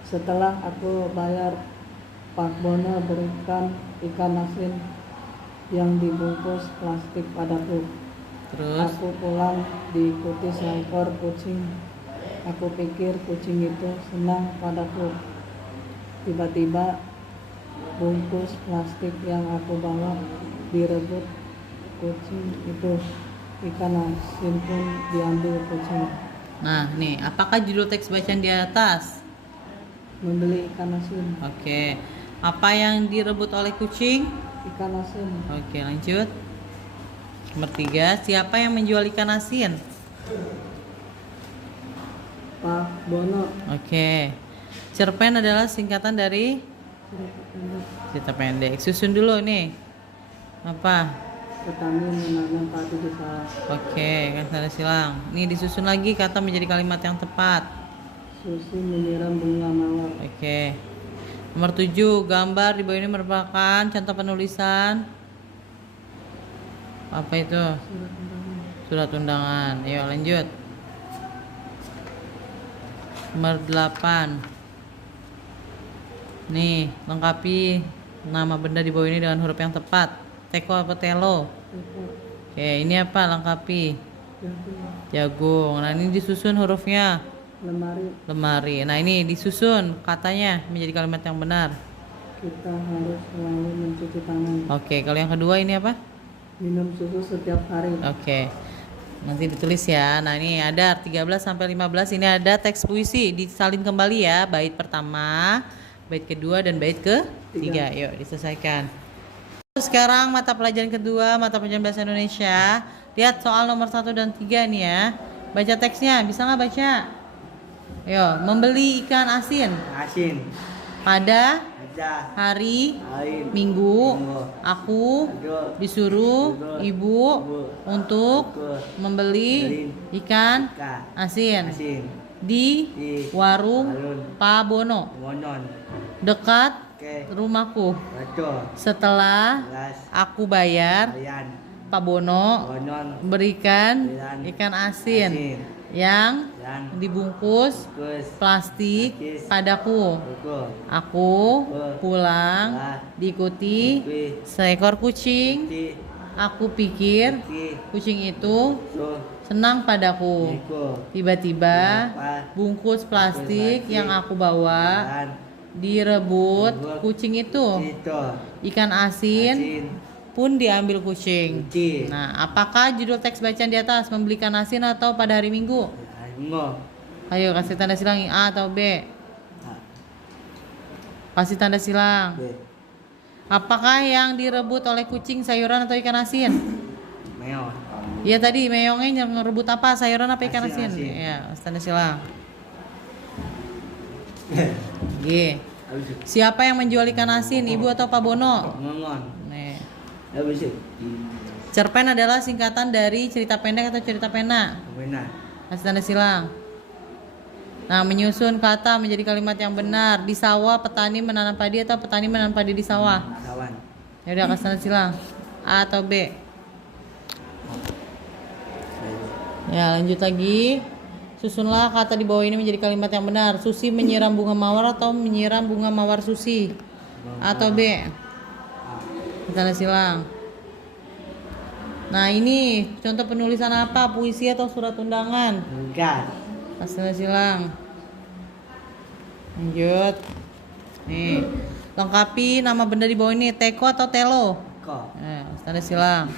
Setelah aku bayar, Pak Bono berikan ikan asin yang dibungkus plastik padaku. Terus, Aku pulang diikuti seekor kucing. Aku pikir kucing itu senang padaku. Tiba-tiba bungkus plastik yang aku bawa direbut kucing itu. Ikan asin pun diambil kucing. Nah, nih, apakah judul teks bacaan di atas? Membeli ikan asin. Oke. Apa yang direbut oleh kucing? Ikan asin. Oke, lanjut. Nomor 3, siapa yang menjual ikan asin? Pak Bono. Oke. Cerpen adalah singkatan dari cerita pendek. Susun dulu nih. Apa? Petani menanam padi di sawah. Oke, kan tanda silang. Nih disusun lagi kata menjadi kalimat yang tepat. Susi menyiram bunga mawar. Oke. Nomor 7, gambar di bawah ini merupakan contoh penulisan. Apa itu? Surat undangan. Yuk lanjut. Nomor 8. Nih, lengkapi nama benda di bawah ini dengan huruf yang tepat. Teko apa telo? Oke, ini apa? Lengkapi. Jagung. Nah, ini disusun hurufnya. Lemari. Lemari. Nah, ini disusun katanya menjadi kalimat yang benar. Kita harus selalu mencuci tangan. Oke, kalau yang kedua ini apa? Minum susu setiap hari. Oke. Nanti ditulis ya. Nah, ini ada 13 sampai 15 ini ada teks puisi disalin kembali ya, bait pertama, bait kedua dan bait ketiga. Yuk, diselesaikan. Sekarang mata pelajaran kedua, mata pelajaran bahasa Indonesia. Lihat soal nomor 1 dan 3 nih ya. Baca teksnya, bisa nggak baca? Yo, membeli ikan asin Asin. pada Aja. hari Ain. Minggu. Minggu. Aku Aduh. disuruh ibu untuk membeli ikan asin Asin. di Di warung warung Pak Bono Monon. dekat Oke. rumahku. Betul. Setelah Belas. aku bayar, Ayan. Pak Bono Monon. berikan ikan asin yang Dan dibungkus kus. plastik padaku. Betul. Aku pulang diikuti seekor kucing. Ci. Aku pikir Ki. kucing itu So. senang padaku. Iko. Tiba-tiba bungkus plastik yang aku bawa Dan direbut kucing itu. itu. Ikan asin Asin. pun diambil kucing. Ci. Nah, apakah judul teks bacaan di atas? Membeli ikan asin atau pada hari Minggu? Ngo. Ayo kasih tanda silang A atau B. Kasih tanda silang. B. Apakah yang direbut oleh kucing sayuran atau ikan asin? Meo. Iya tadi meongnya yang ngerebut apa? Sayuran apa ikan Asin, asin? asin. Iya, kasih tanda silang. G. Siapa yang menjual ikan asin? Ibu atau Pak Bono? Ngongon. Nih. Habis itu. Cerpen adalah singkatan dari cerita pendek atau cerita pena? Benar. Kasih tanda silang. Nah, menyusun kata menjadi kalimat yang benar. Di sawah petani menanam padi atau petani menanam padi di sawah? Kawan. Ya udah kasih tanda silang. A atau B? Ya, lanjut lagi. Susunlah kata di bawah ini menjadi kalimat yang benar. Susi menyiram bunga mawar atau menyiram bunga mawar Susi? A atau B? Tanda silang. Nah, ini contoh penulisan apa? Puisi atau surat undangan? Enggak. Kasih tanda silang. Lanjut. Nih, lengkapi nama benda di bawah ini. Teko atau telo? Kok. Tanda silang.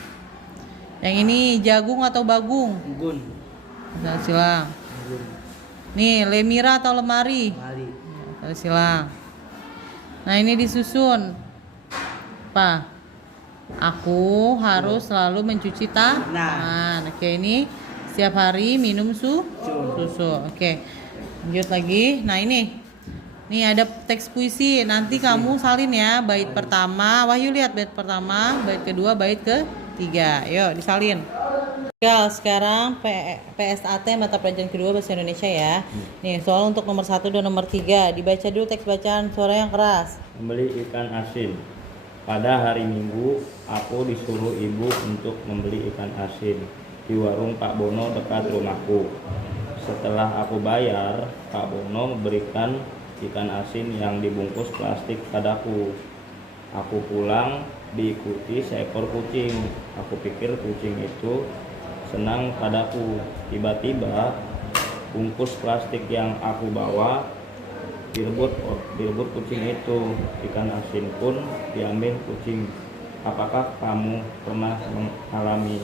Yang ini jagung atau bagung? Gun. Tanda silang. Gun. Nih, lemira atau lemari? Mali. Tanda silang. Nah, ini disusun. Apa? Aku harus selalu mencuci tangan. Oke, ini setiap hari minum susu. Oke. Lanjut lagi. Nah, ini. Nih ada teks puisi. Nanti kamu salin ya. Bait pertama. Wahyu lihat bait pertama, bait kedua, bait ketiga. Yuk, disalin. Sekarang PSAT mata pelajaran kedua bahasa Indonesia ya. Nih, soal untuk nomor 1 dan nomor 3. Dibaca dulu teks bacaan suara yang keras. Membeli ikan asin. Pada hari Minggu, aku disuruh ibu untuk membeli ikan asin di warung Pak Bono dekat rumahku. Setelah aku bayar, Pak Bono memberikan ikan asin yang dibungkus plastik padaku. Aku pulang diikuti seekor kucing. Aku pikir kucing itu senang padaku. Tiba-tiba bungkus plastik yang aku bawa direbut kucing itu. Ikan asin pun diambil kucing. Apakah kamu pernah mengalami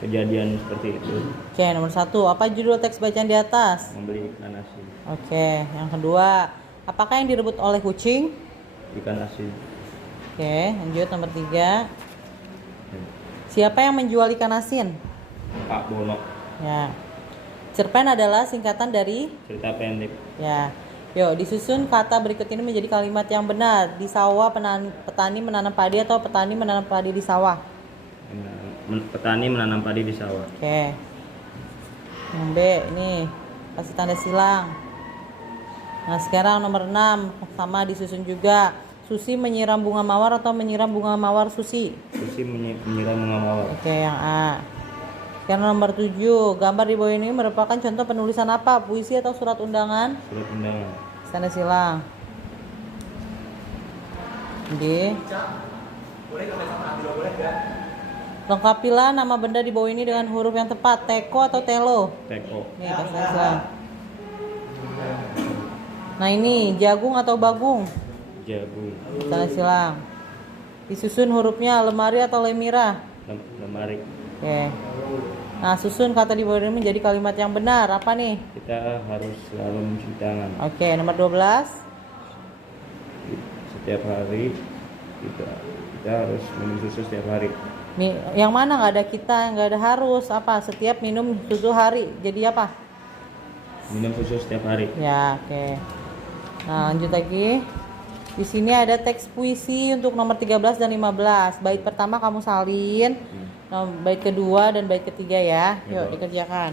kejadian seperti itu? Oke, nomor 1. Apa judul teks bacaan di atas? Membeli ikan asin. Oke, yang kedua. Apakah yang direbut oleh kucing? Ikan asin. Oke, lanjut nomor 3. Siapa yang menjual ikan asin? Pak Bono. Ya. Cerpen adalah singkatan dari Cerita pendek. ya. Yuk, disusun kata berikut ini menjadi kalimat yang benar. Di sawah petani menanam padi atau petani menanam padi di sawah? Petani menanam padi di sawah. Oke. Yang B ini kasih tanda silang. Nah, sekarang nomor 6 sama disusun juga. Susi menyiram bunga mawar atau menyiram bunga mawar Susi? Susi menyiram bunga mawar. Oke, yang A. Sekarang nomor 7. Gambar di bawah ini merupakan contoh penulisan apa? Puisi atau surat undangan? Surat undangan. Tanda silang. D. Lengkapilah nama benda di bawah ini dengan huruf yang tepat. Teko atau telo? Teko. Nih, kasih tanda silang. Nah, ini jagung atau bagung? Jagung. Tanda silang. Disusun hurufnya lemari atau lemira? Lemari. Oke. Nah, susun kata di bawah ini menjadi kalimat yang benar. Apa nih? Kita harus selalu mencuci tangan. Oke, nomor 12. Setiap hari kita harus minum susu setiap hari. Yang mana nggak ada kita, nggak ada harus. Apa? Setiap minum susu hari. Jadi apa? Minum susu setiap hari. Ya, oke. Nah, lanjut lagi. Di sini ada teks puisi untuk nomor 13 dan 15. Bait pertama kamu salin, bait kedua dan bait ketiga ya. Yuk dikerjakan.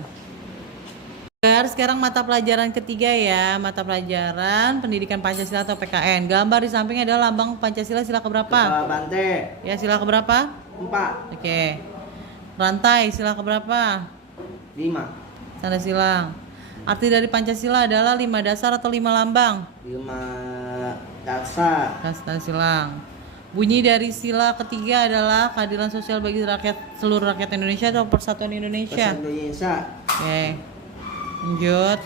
Sekarang mata pelajaran ketiga ya, mata pelajaran Pendidikan Pancasila atau PKN. Gambar di samping adalah lambang Pancasila, sila keberapa? Bante. Ya, sila keberapa? 4. Oke. Rantai, sila keberapa? 5. Tanda silang. Arti dari Pancasila adalah 5 dasar atau 5 lambang? 5 dasar. Tanda silang. Bunyi dari sila ketiga adalah keadilan sosial bagi seluruh rakyat Indonesia atau persatuan Indonesia? Persatuan Indonesia. Oke. Lanjut.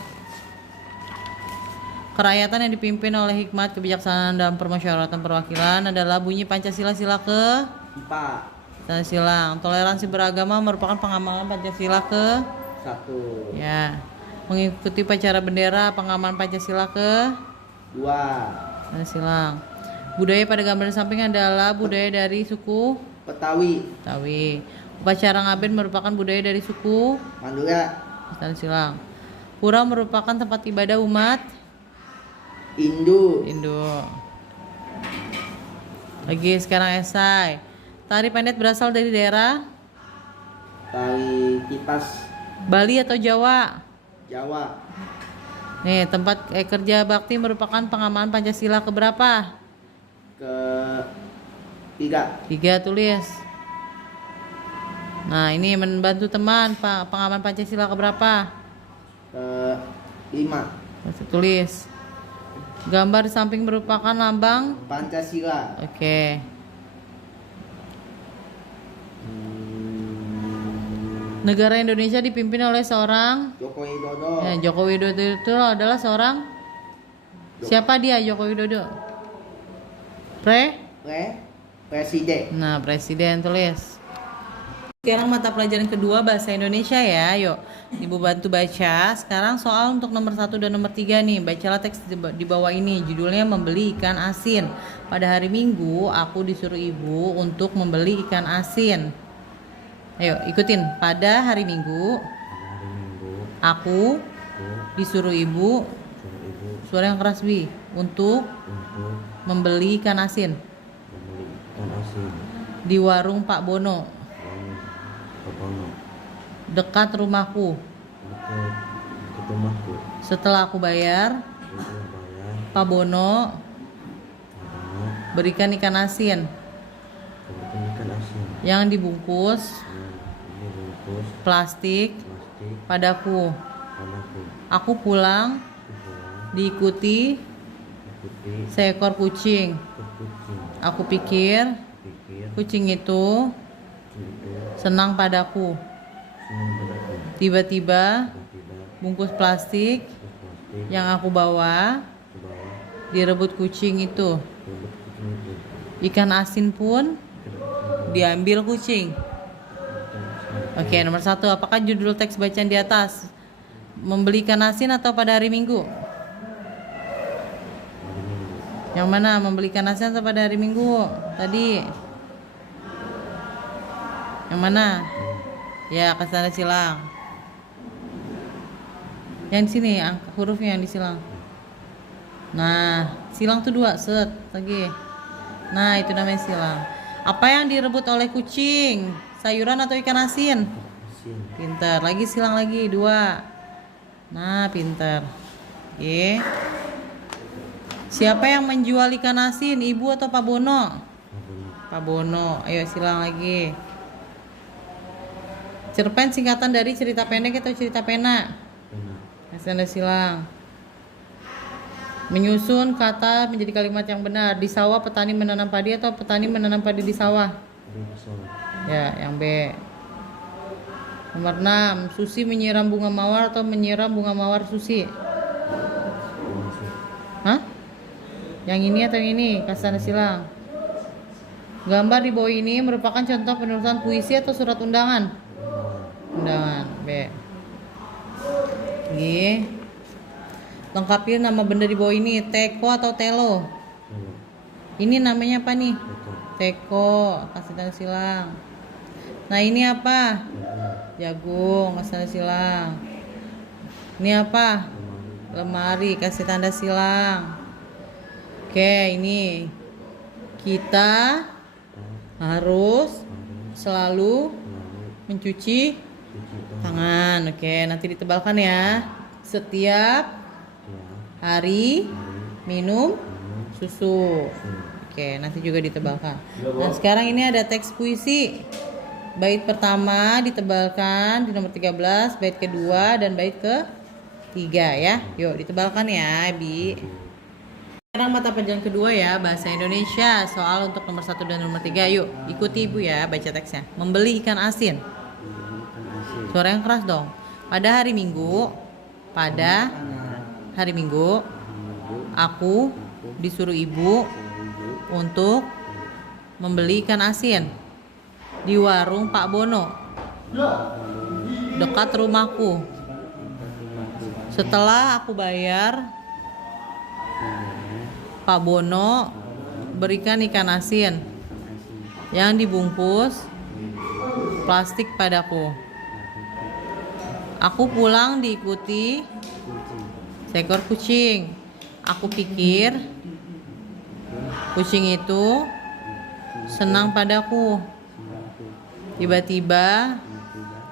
Kerakyatan yang dipimpin oleh hikmat, kebijaksanaan, dan permusyawaratan perwakilan adalah bunyi Pancasila sila ke 4. Tanda silang. Toleransi beragama merupakan pengamalan Pancasila ke 1. ya. Mengikuti upacara bendera pengaman Pancasila ke 2. Tanda silang. Budaya pada gambar di samping adalah budaya dari suku Betawi. Betawi. Upacara ngaben merupakan budaya dari suku Madura. Tanda silang. Pura merupakan tempat ibadah umat Hindu. Lagi sekarang esai. Tari pendet berasal dari daerah Tari kipas Bali atau Jawa? Jawa. Nih, tempat kerja bakti merupakan pengaman Pancasila keberapa? Ke 3. 3 tulis. Nah, ini membantu teman pengaman Pancasila keberapa? Ke 5. Masih tulis. Gambar di samping merupakan lambang Pancasila. Oke. Negara Indonesia dipimpin oleh seorang Joko Widodo. ya, Joko Widodo itu adalah seorang siapa dia Joko Widodo? Presiden. Nah, presiden tulis. Sekarang mata pelajaran kedua bahasa Indonesia ya. Yuk, Ibu bantu baca. Sekarang soal untuk nomor 1 dan nomor 3 nih. Bacalah teks di bawah ini. Judulnya membeli ikan asin. Pada hari Minggu, aku disuruh ibu untuk membeli ikan asin. Ayo, ikutin. Pada hari Minggu, aku disuruh ibu, suara yang keras Bi, untuk membeli ikan asin di warung Pak Bono dekat rumahku. Setelah aku bayar, Pak Bono berikan ikan asin yang dibungkus plastik padaku. Aku pulang diikuti seekor kucing. Aku pikir kucing itu senang padaku. Tiba-tiba bungkus plastik yang aku bawa direbut kucing itu. Ikan asin pun diambil kucing. Oke, nomor 1, apakah judul teks bacaan di atas? Membeli ikan asin atau pada hari Minggu? Yang mana? Membeli ikan asin atau pada hari Minggu? Tadi. Yang mana? Ya, kasih tanda silang. Yang sini, hurufnya yang disilang. Nah, silang tuh 2, set lagi. Nah, itu namanya silang. Apa yang direbut oleh kucing? Sayuran atau ikan asin? Pintar. Lagi silang lagi 2. Nah, pintar. Oke. Siapa yang menjual ikan asin? Ibu atau Pak Bono? Pak Bono. Ayo silang lagi. Cerpen singkatan dari cerita pendek atau cerita pena? Tanda silang. Menyusun kata menjadi kalimat yang benar. Di sawah petani menanam padi atau petani menanam padi di sawah? Ya, yang B. Nomor 6, Susi menyiram bunga mawar atau menyiram bunga mawar Susi? Hah? Yang ini atau yang ini? Kasih tanda silang. Gambar di bawah ini merupakan contoh penulisan puisi atau surat undangan? Undangan. B. G. Lengkapi nama benda di bawah ini. Teko atau telo? Ini namanya apa nih? Teko. Kasih tanda silang. Nah, ini apa? Jagung. Kasih tanda silang. Ini apa? Lemari. Kasih tanda silang. Oke, ini kita harus selalu mencuci tangan. Oke, nanti ditebalkan ya. Setiap hari minum susu. Oke, nanti juga ditebalkan. Nah, sekarang ini ada teks puisi. Bait pertama ditebalkan di nomor 13, bait kedua dan bait ketiga ya. Yuk, ditebalkan ya, Bi. Sekarang mata pelajaran kedua ya, bahasa Indonesia. Soal untuk nomor 1 dan nomor 3. Yuk, ikuti Ibu ya, baca teksnya. Membeli ikan asin. Suara yang keras dong. Pada hari Minggu, aku disuruh ibu untuk membeli ikan asin di warung Pak Bono dekat rumahku. Setelah aku bayar, Pak Bono berikan ikan asin yang dibungkus plastik padaku. Aku pulang diikuti seekor kucing. Aku pikir kucing itu senang padaku. Tiba-tiba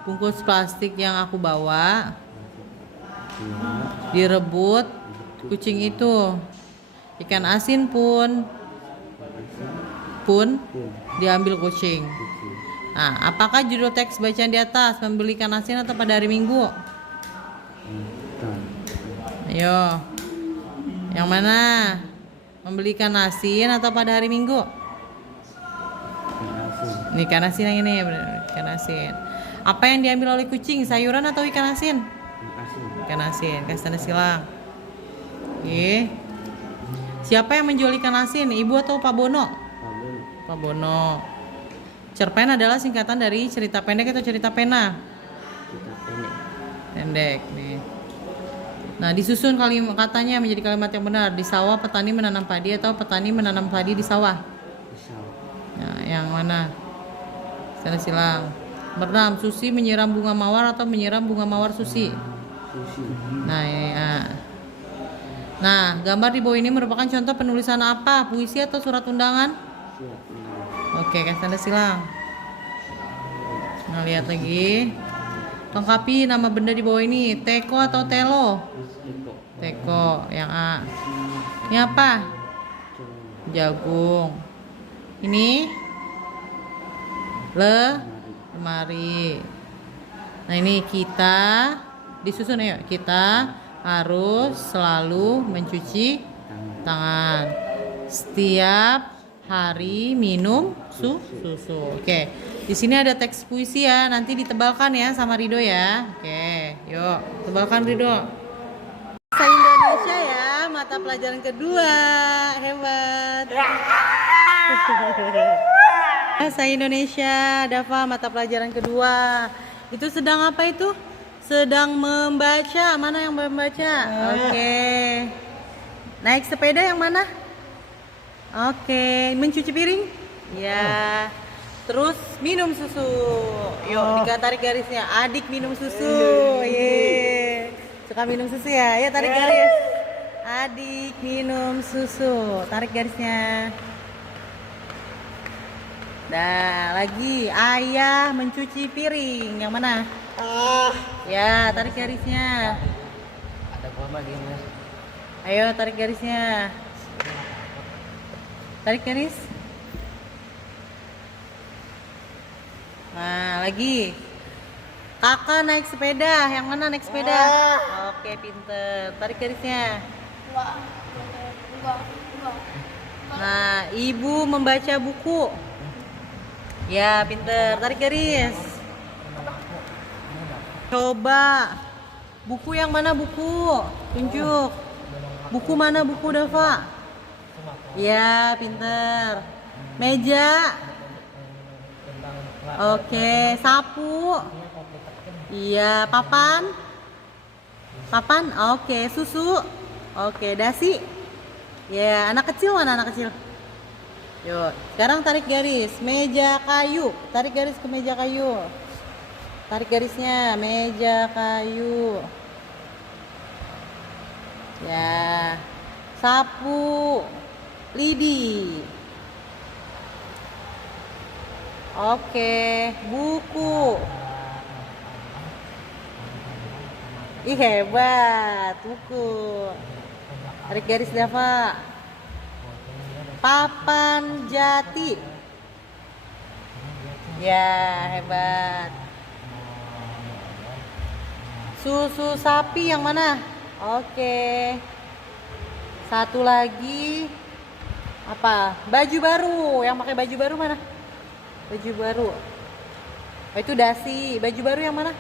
bungkus plastik yang aku bawa direbut kucing itu. Ikan asin pun diambil kucing. Nah, apakah judul teks bacaan di atas? Membeli ikan asin atau pada hari Minggu? Ayo. Yang mana? Membeli ikan asin atau pada hari Minggu? Ini ikan asin yang ini, ikan asin. Apa yang diambil oleh kucing? Sayuran atau ikan asin? Ikan asin. Kasih tanda silang. Oke. Siapa yang menjual ikan asin? Ibu atau Pak Bono? Pak Bono. Cerpen adalah singkatan dari cerita pendek atau cerita pena? Pendek nih. Nah, disusun kalimat katanya menjadi kalimat yang benar. Di sawah petani menanam padi atau petani menanam padi di sawah? Nah, yang mana? Tanda silang. Nomor 6, Susi menyiram bunga mawar atau menyiram bunga mawar Susi? Nah, ini. Nah, gambar di bawah ini merupakan contoh penulisan apa? Puisi atau surat undangan? Oke, kasih tanda silang. Nah, lihat lagi. Lengkapi nama benda di bawah ini. Teko atau telo? Teko, yang A. Ini apa? Jagung. Ini lemari. Nah, ini kita disusun ya. Kita harus selalu mencuci tangan. Setiap hari minum susu. Oke. Di sini ada teks puisi ya. Nanti ditebalkan ya sama Rido ya. Oke. Yuk, tebalkan Rido. Bahasa Indonesia ya. mata pelajaran kedua. Hebat. Bahasa Indonesia, Dava, mata pelajaran kedua. Itu sedang apa itu? Sedang membaca. Mana yang membaca? Oke. Naik sepeda yang mana? Oke. Mencuci piring? Ya. Terus minum susu. Yuk, tarik garisnya. Adik minum susu. Ye. Suka minum susu ya? Ya, tarik garis. Adik minum susu. Tarik garisnya. Nah, lagi ayah mencuci piring. Yang mana? Ya, tarik garisnya. Ada gua lagi Mas. Ayo, tarik garisnya. Tarik garis. Nah, lagi. Kakak naik sepeda. Yang mana naik sepeda? Oke, pinter. Tarik garisnya. Nah, ibu membaca buku. Ya, pinter. Tarik garis. Coba. Buku yang mana buku? Tunjuk. Buku mana buku, Dava? Ya, pinter. Meja. Oke, sapu. Iya, papan. Papan. Oke, susu. Oke, dasi. Ya, anak kecil mana anak kecil? Yuk, sekarang tarik garis. Meja kayu. Tarik garis ke meja kayu. Tarik garisnya. Meja kayu. Ya. Sapu. Lidi. Oke, buku. Ih, hebat, buku. Tarik garis, Dava. Papan jati. Ya, hebat. Susu sapi yang mana? Oke. Satu lagi. Apa? Baju baru. Yang pakai baju baru mana? Baju baru. Oh, itu dasi. Baju baru yang mana?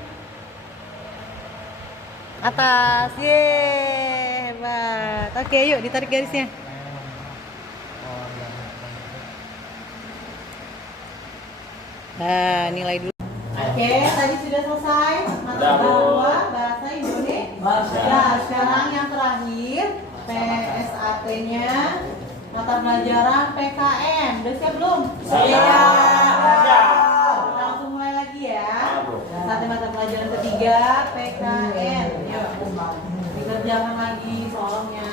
Atas. Yeay, hebat. Oke, yuk ditarik garisnya. Nah, nilai dulu. Oke, tadi sudah selesai mata pelajaran bahasa Indonesia. Nah, sekarang yang terakhir PSAT-nya mata pelajaran PKN. Udah siap belum? Siap. Kita langsung mulai lagi ya. Saatnya mata pelajaran ketiga PKN. Yuk, dikerjakan lagi soalnya.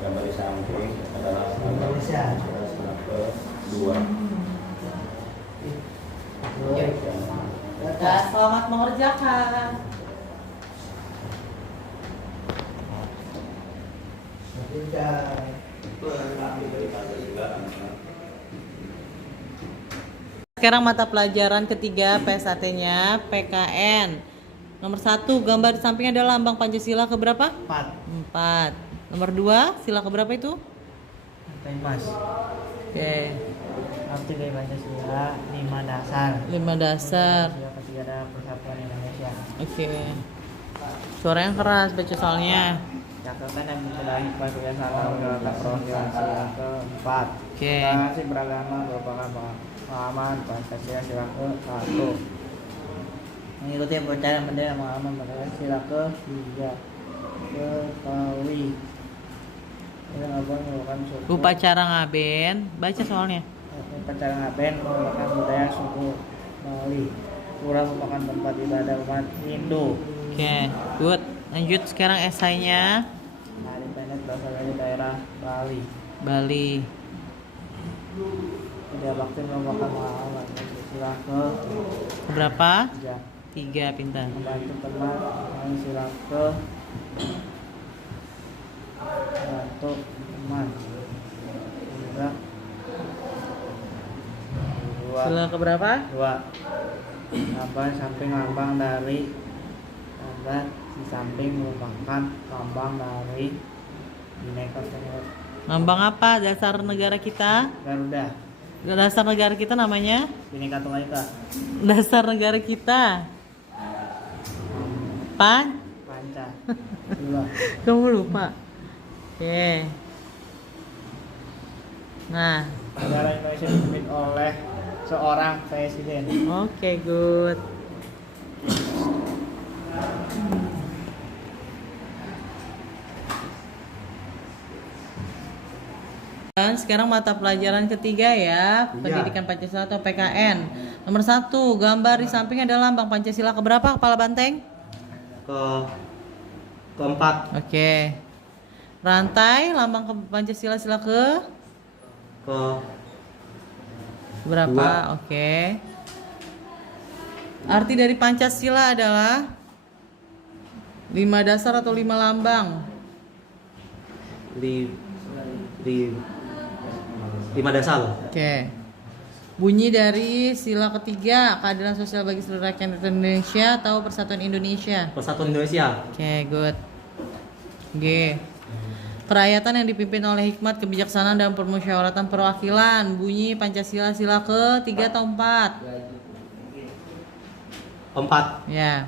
Gambar di samping adalah dua. Ya, selamat mengerjakan. Sekarang mata pelajaran ketiga PSAT-nya PKN. Nomor 1, gambar di sampingnya adalah lambang Pancasila keberapa? 4. Nomor 2, sila keberapa itu? Mas. Oke. Arti dari Pancasila 5 dasar. 5 dasar. Yang ketiga adalah Persatuan Indonesia. Oke. Suaranya keras baca soalnya. Catatan dan mencelahi kebiasaan menjalankan perwakilan sila keempat. Oke. Deklarasi beragama merupakan pengalaman Pancasila sila ke-1. Mengikuti upacara bendera pengalaman Pancasila sila ke-3. Ketahui. Ini ngaben merupakan suku. Upacara ngaben, baca soalnya. Upacara ngaben merupakan budaya suku Bali. Pura merupakan tempat ibadah umat Hindu. Oke, good. Lanjut sekarang esainya. Hari pendek berasal dari daerah Bali. Bali. Tidak bakti merupakan pengalaman sila ke Berapa? 3. 3, pintar. Membantu teman yang sila ke membantu teman. Juga 2. Sila keberapa? 2. Lambang samping lambang dari tanda di samping merupakan lambang dari Bhinneka Tunggal Lambang apa dasar negara kita? Garuda. Dasar negara kita namanya? Bhinneka Tunggal Ika. Dasar negara kita. Pan? Panca. Dua. Kamu lupa. Oke. Nah, Negara Indonesia dipimpin oleh seorang presiden. oke, good. Dan sekarang mata pelajaran ketiga ya, Pendidikan Pancasila atau PKN. Nomor 1, gambar di samping ada lambang Pancasila keberapa, kepala banteng? Keempat. Oke. Rantai lambang Pancasila sila ke berapa? Dua. Oke. Arti dari Pancasila adalah 5 dasar atau 5 lambang? Lima dasar. Oke. Bunyi dari sila ketiga, keadilan sosial bagi seluruh rakyat Indonesia atau Persatuan Indonesia? Persatuan Indonesia. Oke, good. G. Kerakyatan yang dipimpin oleh hikmat, kebijaksanaan, dan permusyawaratan perwakilan. Bunyi Pancasila sila ke 3 atau 4? Empat. Ya.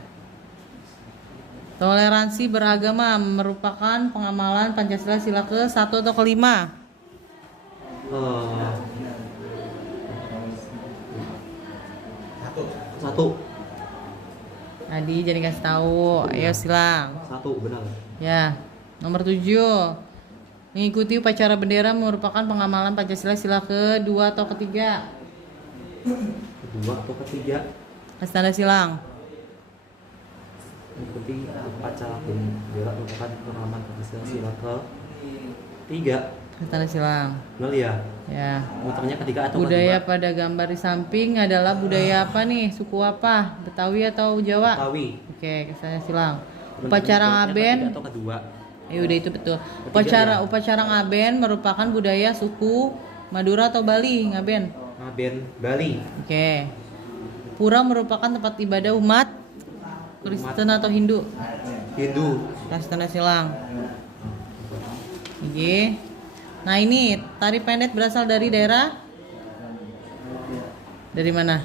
Toleransi beragama merupakan pengamalan Pancasila sila ke 1 atau ke 5? Satu. Adi jadi kasih tahu. Ayo silang. Satu, benar. Ya. Nomor 7. Mengikuti upacara bendera merupakan pengamalan Pancasila sila ke 2 atau ke 3? Kedua atau ketiga. Kasih tanda silang. Mengikuti upacara bendera merupakan pengalaman Pancasila sila ke 3. Kasih tanda silang. Benar ya? Ya. Muternya ketiga atau Budaya kedua? pada gambar di samping adalah budaya apa nih? Suku apa? Betawi atau Jawa? Betawi. Oke, kesannya silang. Muternya Upacara ketiga ngaben. atau kedua? Ya udah itu betul. Ketiga, ya? Upacara ngaben merupakan budaya suku Madura atau Bali, ngaben. Ngaben Bali. Oke. Pura merupakan tempat ibadah umat Kristen atau Hindu? Hindu. Kasih tanda silang. Oke. Nah ini tari pendek berasal dari daerah? Dari mana?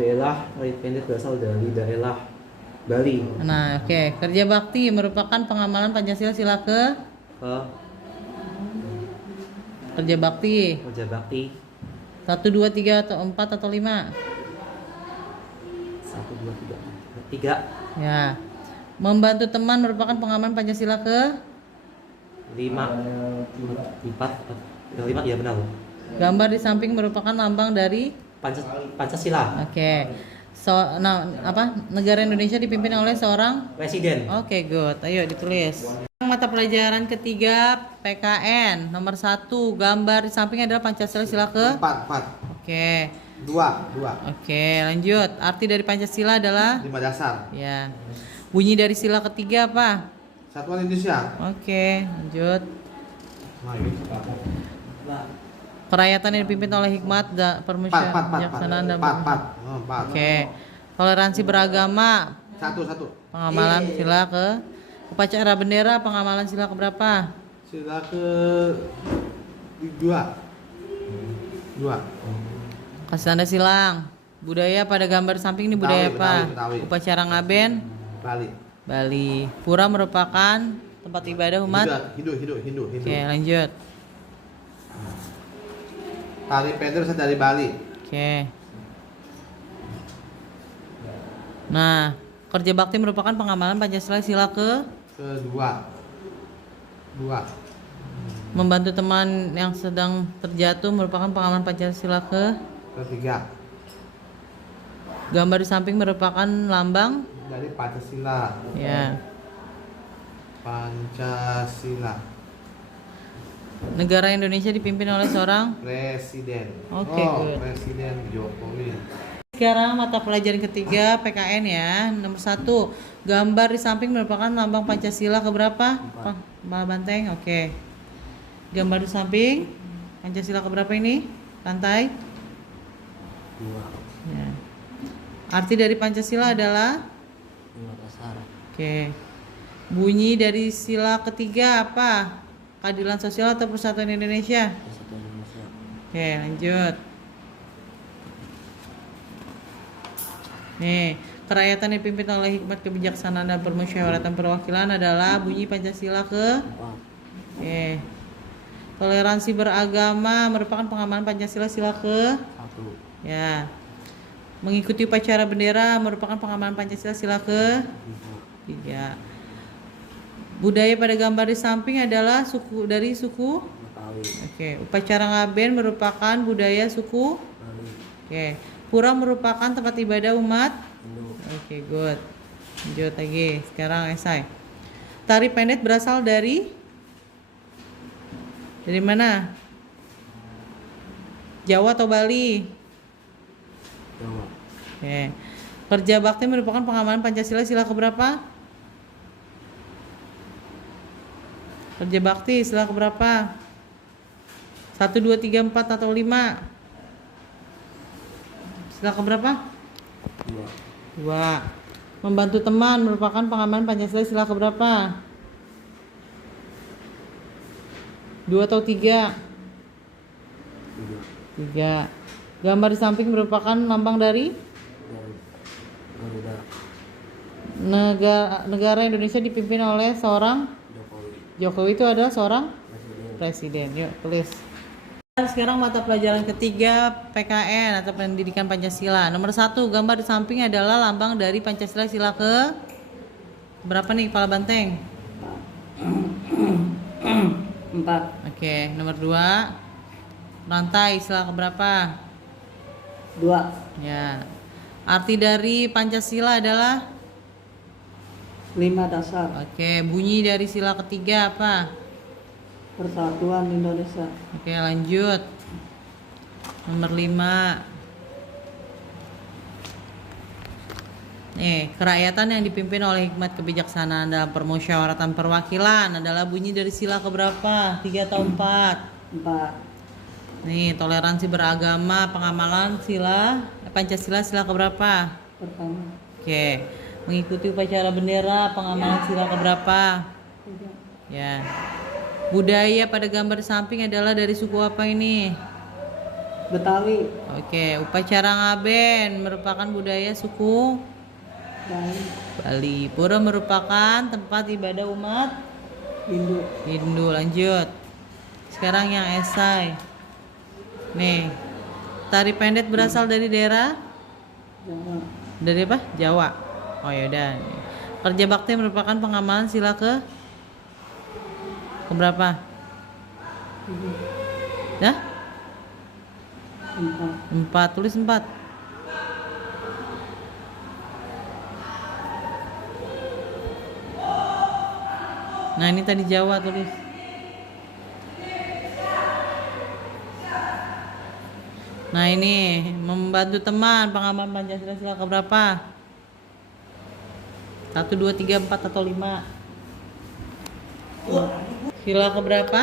Daerah tari pendek berasal dari daerah Bali. Nah oke. Kerja bakti merupakan pengamalan Pancasila sila ke? Kerja bakti. Kerja bakti. 1, 2, 3 atau 4 atau 5? 1, 2, 3. 3. Ya. Membantu teman merupakan pengamalan Pancasila ke? 5. 4. Yang 5 ya benar. Gambar di samping merupakan lambang dari? Pancasila. Oke. Negara Indonesia dipimpin oleh seorang? Presiden. Oke, good. Ayo ditulis. Mata pelajaran ketiga PKN. Nomor 1, gambar di samping adalah Pancasila sila ke? 4. Oke. 2. Oke, lanjut. Arti dari Pancasila adalah? 5 dasar. Ya. Bunyi dari sila ketiga apa? Satuan Indonesia. Oke, lanjut. Maju. Kerakyatan yang dipimpin oleh hikmat, permusyawaratan, dan 4. Oke. Toleransi beragama, 1. pengamalan sila ke? Upacara bendera, pengamalan sila ke berapa? Sila ke 2. Kasih tanda silang. Budaya pada gambar samping ini budaya apa? Betawi. Upacara ngaben? Bali. Bali. Pura merupakan tempat ibadah umat? Hindu. Oke, lanjut. Tari pendek berasal dari Bali. Oke. Nah, kerja bakti merupakan pengamalan Pancasila sila ke? Kedua. 2. Membantu teman yang sedang terjatuh merupakan pengamalan Pancasila ke? Ketiga. Gambar di samping merupakan lambang? Dari Pancasila. Ya. Pancasila. Negara Indonesia dipimpin oleh seorang? Presiden. Oke, good. Presiden Jokowi. Sekarang mata pelajaran ketiga PKN ya. Nomor 1, gambar di samping merupakan lambang Pancasila keberapa? Pak Banteng. Oke. Gambar di samping Pancasila keberapa ini? Lantai? 2. Ya. Arti dari Pancasila adalah? 5 dasar. Oke. Bunyi dari sila ketiga apa? Keadilan sosial atau Persatuan Indonesia? Persatuan Indonesia. Oke, lanjut. Nih, kerakyatan yang dipimpin oleh hikmat kebijaksanaan dan permusyawaratan perwakilan adalah bunyi Pancasila ke. 4. Oke. Toleransi beragama merupakan pengamalan Pancasila sila ke. 1. Ya. Mengikuti upacara bendera merupakan pengamalan Pancasila sila ke. 3. Budaya pada gambar di samping adalah suku dari suku. Betawi. Oke. Upacara ngaben merupakan budaya suku. Bali. Oke. Pura merupakan tempat ibadah umat. Hindu. Oke, good. Lanjut lagi. Sekarang esai. Tari pendek berasal dari mana? Jawa atau Bali? Jawa. Oke. Kerja bakti merupakan pengamalan Pancasila sila keberapa? Kerja bakti sila keberapa? 1, 2, 3, 4 atau 5? Sila keberapa? 2. 2. Membantu teman merupakan pengamalan Pancasila sila keberapa? 2 atau 3? 3. Gambar di samping merupakan lambang dari Garuda. negara Indonesia dipimpin oleh seorang Jokowi. Jokowi itu adalah seorang Presiden. presiden. Yuk, tulis. Sekarang mata pelajaran ketiga PKN atau Pendidikan Pancasila. Nomor 1, gambar di samping adalah lambang dari Pancasila sila ke berapa nih kepala banteng? 4. Oke, nomor 2, rantai sila ke berapa? 2. Ya. Arti dari Pancasila adalah 5 dasar. oke, bunyi dari sila ketiga apa? Persatuan Indonesia. Oke, lanjut. Nomor 5. Nih, kerakyatan yang dipimpin oleh hikmat kebijaksanaan dalam permusyawaratan perwakilan adalah bunyi dari sila keberapa? 3 atau 4? 4. Nih, toleransi beragama, pengamalan Pancasila sila keberapa? Pertama. Oke. Mengikuti upacara bendera, pengamalan sila keberapa? 3. Ya. Budaya pada gambar di samping adalah dari suku apa ini? Betawi. Oke, upacara ngaben merupakan budaya suku Bali. Bali. Pura merupakan tempat ibadah umat Hindu. Hindu. Lanjut. Sekarang yang esai. Nih. Tari pendek berasal dari daerah? Jawa. Dari apa? Jawa. Oh yaudah. Kerja bakti merupakan pengamalan sila ke berapa? 3. Ya? 4. 4. Tulis 4. Nah ini tadi Jawa, tulis. Nah ini membantu teman, pengamalan Pancasila sila ke berapa? 1, 2, 3, 4 atau 5? Sila ke berapa?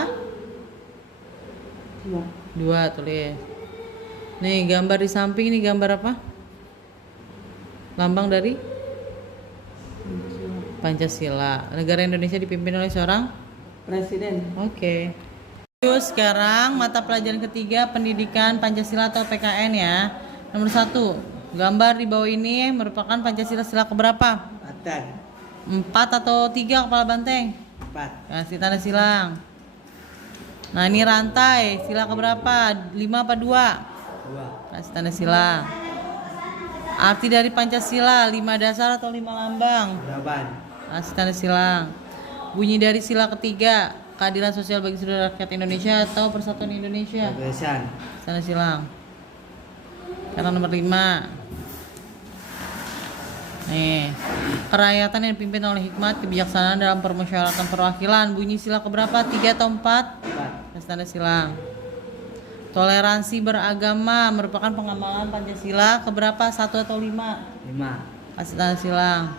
2. 2, tulis. Nih gambar di samping ini gambar apa? Lambang dari Pancasila. Negara Indonesia dipimpin oleh seorang Presiden. oke. Yuk sekarang mata pelajaran ketiga Pendidikan Pancasila atau PKN ya. Nomor 1, gambar di bawah ini merupakan Pancasila sila keberapa? 4 atau 3 kepala banteng? 4. Kasih tanda silang. Nah ini rantai sila keberapa? 5 apa 2? 2. Kasih tanda silang. Arti dari Pancasila 5 dasar atau 5 lambang? 8. Kasih tanda silang. Bunyi dari sila ketiga, keadilan sosial bagi seluruh rakyat Indonesia atau persatuan Indonesia? Kebebasan. Tanda silang. Sekarang nomor 5. Nih, kerakyatan yang dipimpin oleh hikmat kebijaksanaan dalam permusyawaratan perwakilan. Bunyi sila keberapa? 3 atau 4? 4. Kasih tanda silang. Toleransi beragama merupakan pengamalan Pancasila keberapa? 1 atau 5? 5. Kasih tanda silang.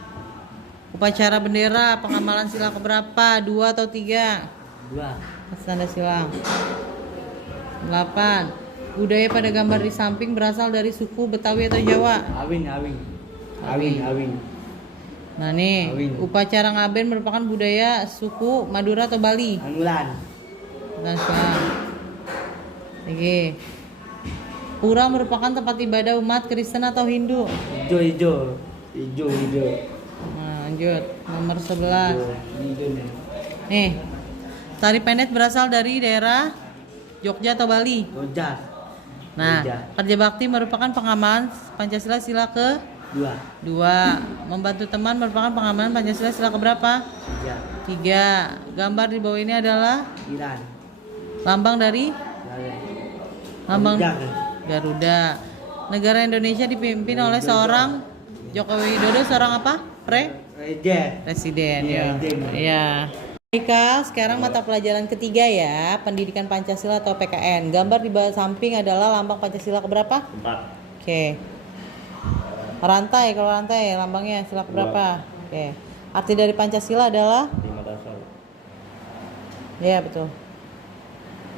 Upacara bendera pengamalan sila keberapa? 2 atau 3? 2. Kasih tanda silang. 8. Budaya pada gambar di samping berasal dari suku Betawi atau Jawa? Awin. Nah nih, Awin. upacara ngaben merupakan budaya suku Madura atau Bali? Anulan. Tanda silang. Lagi. Pura merupakan tempat ibadah umat Kristen atau Hindu. Hijau. Nah, lanjut. Nomor 11. Hijau nih. Nih. Tari Pendet berasal dari daerah Jogja atau Bali. Jogja. Nah, Jogja. kerja bakti merupakan pengamalan Pancasila sila ke 2. Membantu teman merupakan pengamalan Pancasila sila ke berapa? 3. Gambar di bawah ini adalah Iran. lambang dari lambang Garuda. Garuda. Negara Indonesia dipimpin oleh seorang Joko Widodo, seorang apa? Presiden ya. Iya. Ika, sekarang mata pelajaran ketiga ya, Pendidikan Pancasila atau PKN. Gambar di bawah samping adalah lambang Pancasila keberapa? 4. Oke. Rantai, kalau rantai lambangnya sila keberapa? Oke. Arti dari Pancasila adalah? 5 dasar. Ya, betul.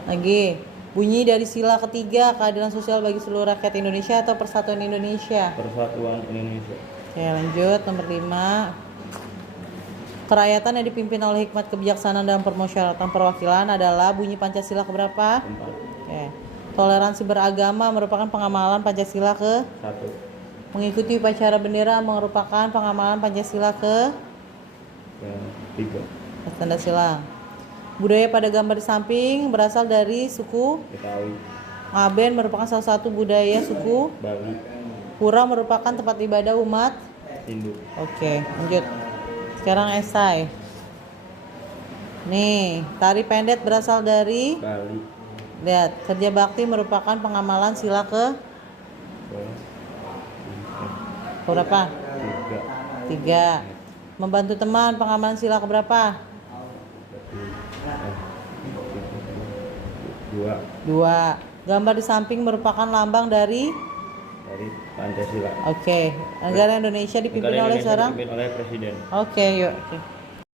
Lagi, bunyi dari sila ketiga, keadilan sosial bagi seluruh rakyat Indonesia atau persatuan Indonesia. Persatuan Indonesia. Oke, lanjut nomor 5. Kerakyatan yang dipimpin oleh hikmat kebijaksanaan dalam permusyawaratan perwakilan adalah bunyi Pancasila keberapa? 4. Oke. Toleransi beragama merupakan pengamalan Pancasila ke? 1. Mengikuti upacara bendera merupakan pengamalan Pancasila ke? 3. Tanda silang. Budaya pada gambar di samping berasal dari suku Betawi. Ngaben merupakan salah satu budaya suku. Bali. Pura merupakan tempat ibadah umat Hindu. Oke, lanjut. Sekarang esai. Nih, tari pendet berasal dari Bali. lihat, kerja bakti merupakan pengamalan sila ke berapa? 3. Membantu teman pengamalan sila ke berapa? 2. Gambar di samping merupakan lambang dari Pancasila. Oke, negara Indonesia dipimpin oleh seorang. Dipimpin oleh presiden. Oke, yuk. Oke.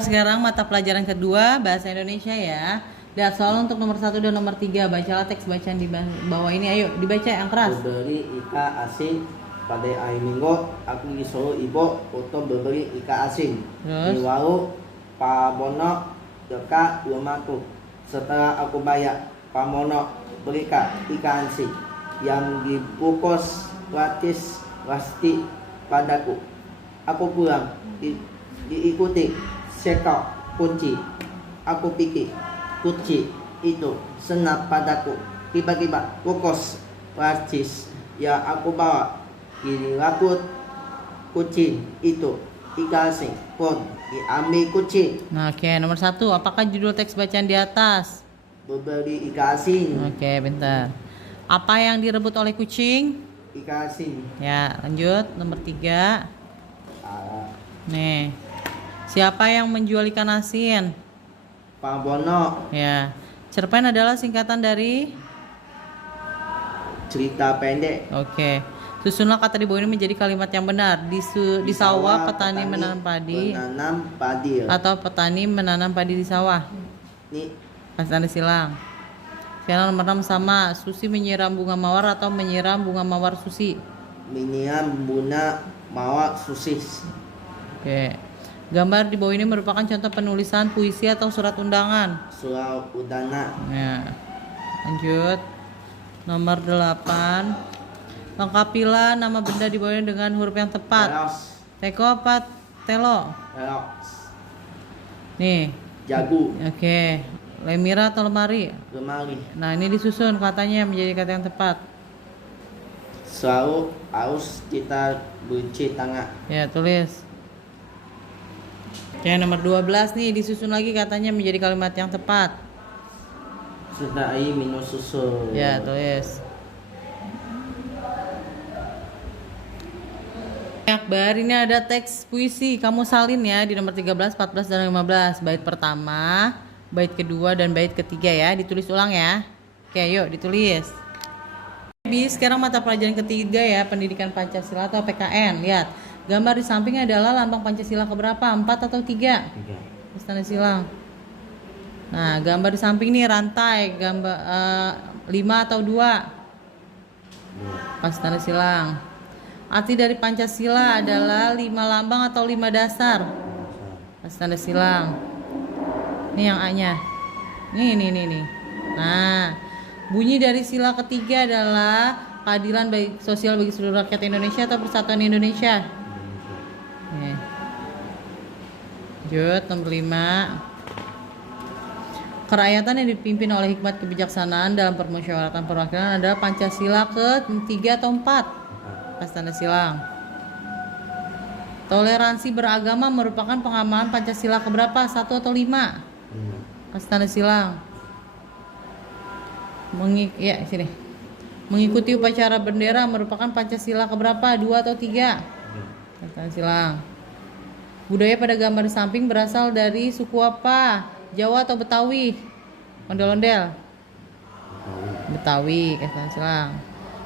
Sekarang mata pelajaran kedua bahasa Indonesia ya. Lihat soal untuk nomor 1 dan nomor 3. Bacalah teks bacaan di bawah ini. Ayo dibaca yang keras. Berbeli ikan asin pada hari Minggu. Aku disuruh ibu untuk berbeli ikan asin Terus? di warung Pak Bono dekat rumahku. Setelah aku bayar, Pak Bono berikan ikan asin yang dibungkus plastik padaku. Aku pulang diikuti sekal kunci. Aku pikir kunci itu senap padaku. Tiba-tiba bungkus plastik yang aku bawa dirabut kucing itu. Ikan asin pun diambil kucing. Nah, oke, nomor 1. Apakah judul teks bacaan di atas? Berbeli ikan asin. Oke, bentar. Apa yang direbut oleh kucing? Ikan asin. Ya, lanjut. Nomor 3. Ah, Nih. Siapa yang menjual ikan asin? Pak Bono. Ya. Cerpen adalah singkatan dari? Cerita pendek. Oke. Susunlah kata di bawah ini menjadi kalimat yang benar. Di sawah petani menanam padi atau petani menanam padi di sawah. Ini Pas tanda silang. Sekarang nomor 6 sama. Susi menyiram bunga mawar atau menyiram bunga mawar Susi. minian bunga mawar susis. Oke. Gambar di bawah ini merupakan contoh penulisan puisi atau surat undangan. Surau udana. Ya. Lanjut. Nomor 8. Lengkapilah nama benda di bawahnya dengan huruf yang tepat. Telos. Teko apa telo? Telos. Nih. Jagu. Oke. Lemira atau lemari? Lemari. Nah, ini disusun katanya menjadi kata yang tepat. Selalu harus kita cuci tangan. Ya, tulis. Yang nomor 12 nih disusun lagi katanya menjadi kalimat yang tepat. Sudah air minum susu. Ya, tulis. Akbar, ini ada teks puisi. Kamu salin ya di nomor 13, 14, dan 15. Bait pertama, bait kedua, dan bait ketiga ya. Ditulis ulang ya. Oke, yuk ditulis. Sekarang mata pelajaran ketiga ya, Pendidikan Pancasila atau PKN. Lihat, gambar di samping adalah lambang Pancasila keberapa? 4 atau 3? 3. Tanda silang. Nah, gambar di samping nih rantai, gambar 5 atau 2? Pas tanda silang. Arti dari Pancasila adalah 5 lambang atau 5 dasar. Pas tanda silang. Ini yang A-nya. Nih. Nah, bunyi dari sila ketiga adalah keadilan sosial bagi seluruh rakyat Indonesia atau persatuan Indonesia? Nih. Lanjut, nomor 5. Kerakyatan yang dipimpin oleh hikmat kebijaksanaan dalam permusyawaratan perwakilan adalah Pancasila ke-3 atau 4? Pas tanda silang. Toleransi beragama merupakan pengamalan Pancasila keberapa? 1 atau 5? Pas tanda silang. Sini. Mengikuti upacara bendera merupakan Pancasila keberapa? 2 atau 3? Pas tanda silang. Budaya pada gambar di samping berasal dari suku apa? Jawa atau Betawi? Ondel-ondel. Betawi, kasih silang.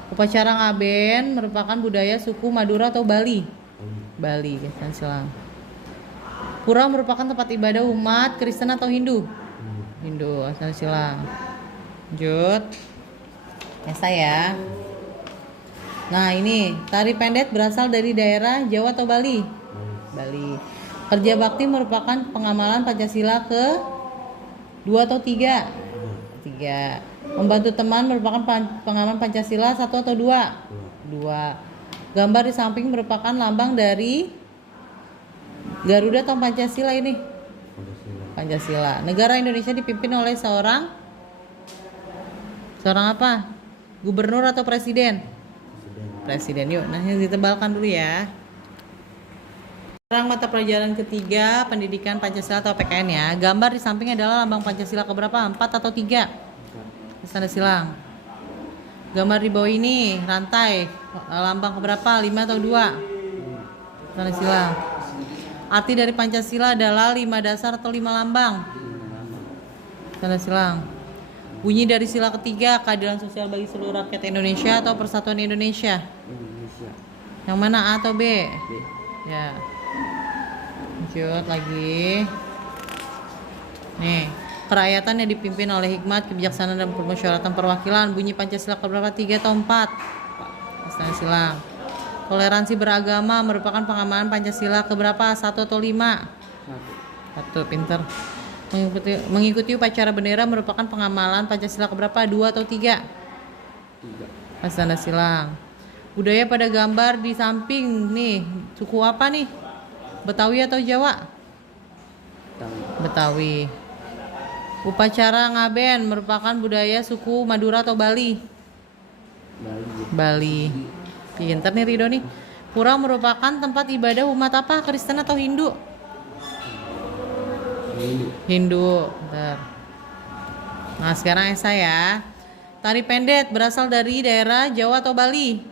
Upacara ngaben merupakan budaya suku Madura atau Bali? Bali, kasih silang. Pura merupakan tempat ibadah umat Kristen atau Hindu? Hindu, kasih silang. Lanjut. Ya. Nah, ini tari pendet berasal dari daerah Jawa atau Bali? Bali. Kerja bakti merupakan pengamalan Pancasila ke-2 atau 3? 3. Membantu teman merupakan pengamalan Pancasila 1 atau 2? 2. Gambar di samping merupakan lambang dari Garuda atau Pancasila ini? Pancasila. Negara Indonesia dipimpin oleh seorang apa? Gubernur atau presiden? Presiden. Yuk, nah ditebalkan dulu ya. Sekarang mata pelajaran ketiga, pendidikan Pancasila atau PKN ya. Gambar di samping adalah lambang Pancasila keberapa? 4 atau 3? Tanda silang. Gambar di bawah ini rantai lambang keberapa? 5 atau 2? Tanda silang. Arti dari Pancasila adalah 5 dasar atau 5 lambang? Tanda silang. Bunyi dari sila ketiga, keadilan sosial bagi seluruh rakyat Indonesia atau persatuan Indonesia? Yang mana, A atau B? Ya. Lanjut lagi. Nih, kerakyatan yang dipimpin oleh hikmat kebijaksanaan dan permusyawaratan perwakilan. Bunyi Pancasila keberapa? 3 atau 4? Tanda silang. Toleransi beragama merupakan pengamalan Pancasila keberapa? 1 atau 5? 1, pinter. Mengikuti upacara bendera merupakan pengamalan Pancasila keberapa? 2 atau 3? 3. Tanda silang. Budaya pada gambar di samping nih, suku apa nih? Betawi atau Jawa? Betawi. Upacara ngaben merupakan budaya suku Madura atau Bali? Bali. Pinter nih Rido nih. Pura merupakan tempat ibadah umat apa? Kristen atau Hindu? Hindu. Bentar. Nah, sekarang saya. Tari pendet berasal dari daerah Jawa atau Bali?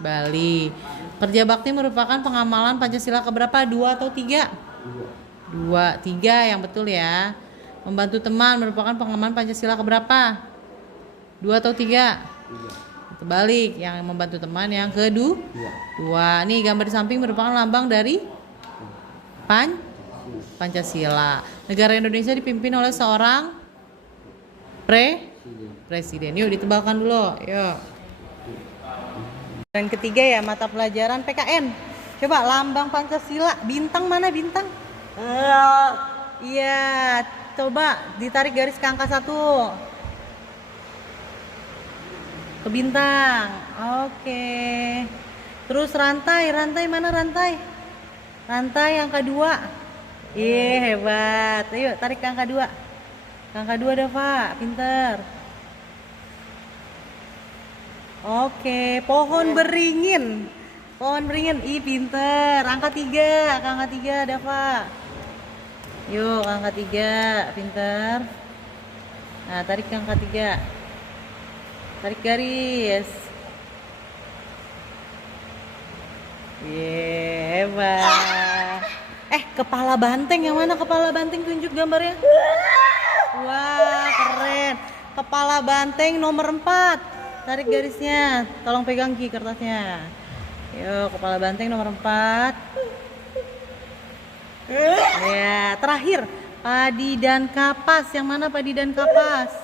Bali. Kerja bakti merupakan pengamalan Pancasila keberapa? 2 atau 3? 2. 3 yang betul ya. Membantu teman merupakan pengamalan Pancasila keberapa? 2 atau 3? Terbalik, yang membantu teman yang kedua. 2. Nih gambar di samping merupakan lambang dari Pancasila. Negara Indonesia dipimpin oleh seorang presiden. Yuk ditebalkan dulu. Yuk. Dan ketiga ya, mata pelajaran PKN. Coba lambang Pancasila, bintang mana bintang? Iya, coba ditarik garis ke angka 1. Ke bintang. Oke. Terus rantai mana rantai? Rantai yang kedua. Hebat. Ayo tarik ke angka 2. Ke angka 2 Dava, pinter. Oke, pohon beringin. Pinter. Angka 3, ke angka 3 Dava. Yuk, angka 3, pinter. Nah, tarik ke angka 3. Tarik garis. Hebat. Kepala banteng yang mana? Kepala banteng, tunjuk gambarnya. Wah, keren. Kepala banteng nomor 4. Tarik garisnya. Tolong pegang Ki kertasnya. Yuk, kepala banteng nomor 4. Ya, terakhir padi dan kapas. Yang mana padi dan kapas?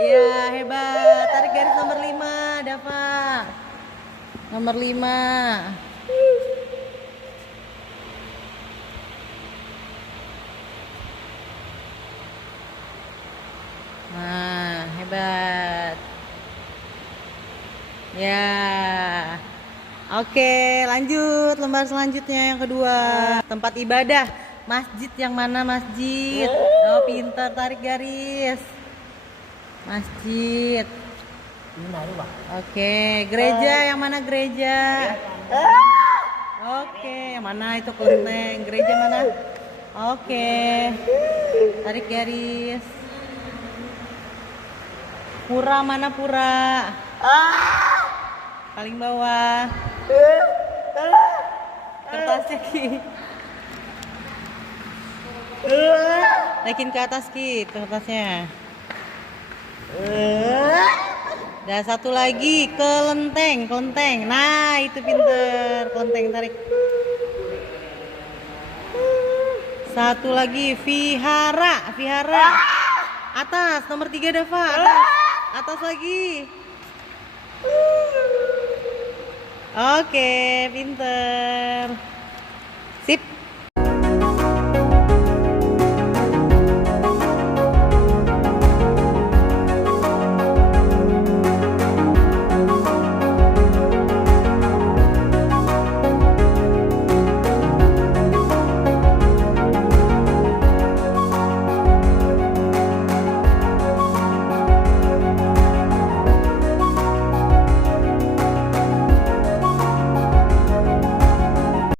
Iya, hebat. Tarik garis nomor 5, Dava. Nomor 5. Nah, hebat. Ya. Oke, lanjut lembar selanjutnya yang kedua. Tempat ibadah. Masjid yang mana masjid? Oh, pintar, tarik garis. Masjid. Oke, gereja yang mana gereja? Oke, yang mana itu kelenteng? Gereja mana? Oke. Tarik garis. Pura mana pura? Paling bawah. Kertasnya Ki. Naikin ke atas Ki kertasnya. Dan satu lagi kelenteng. Nah, itu pinter. Kelenteng tarik. Satu lagi vihara. Atas nomor 3 Dava. Atas lagi. Oke, pinter.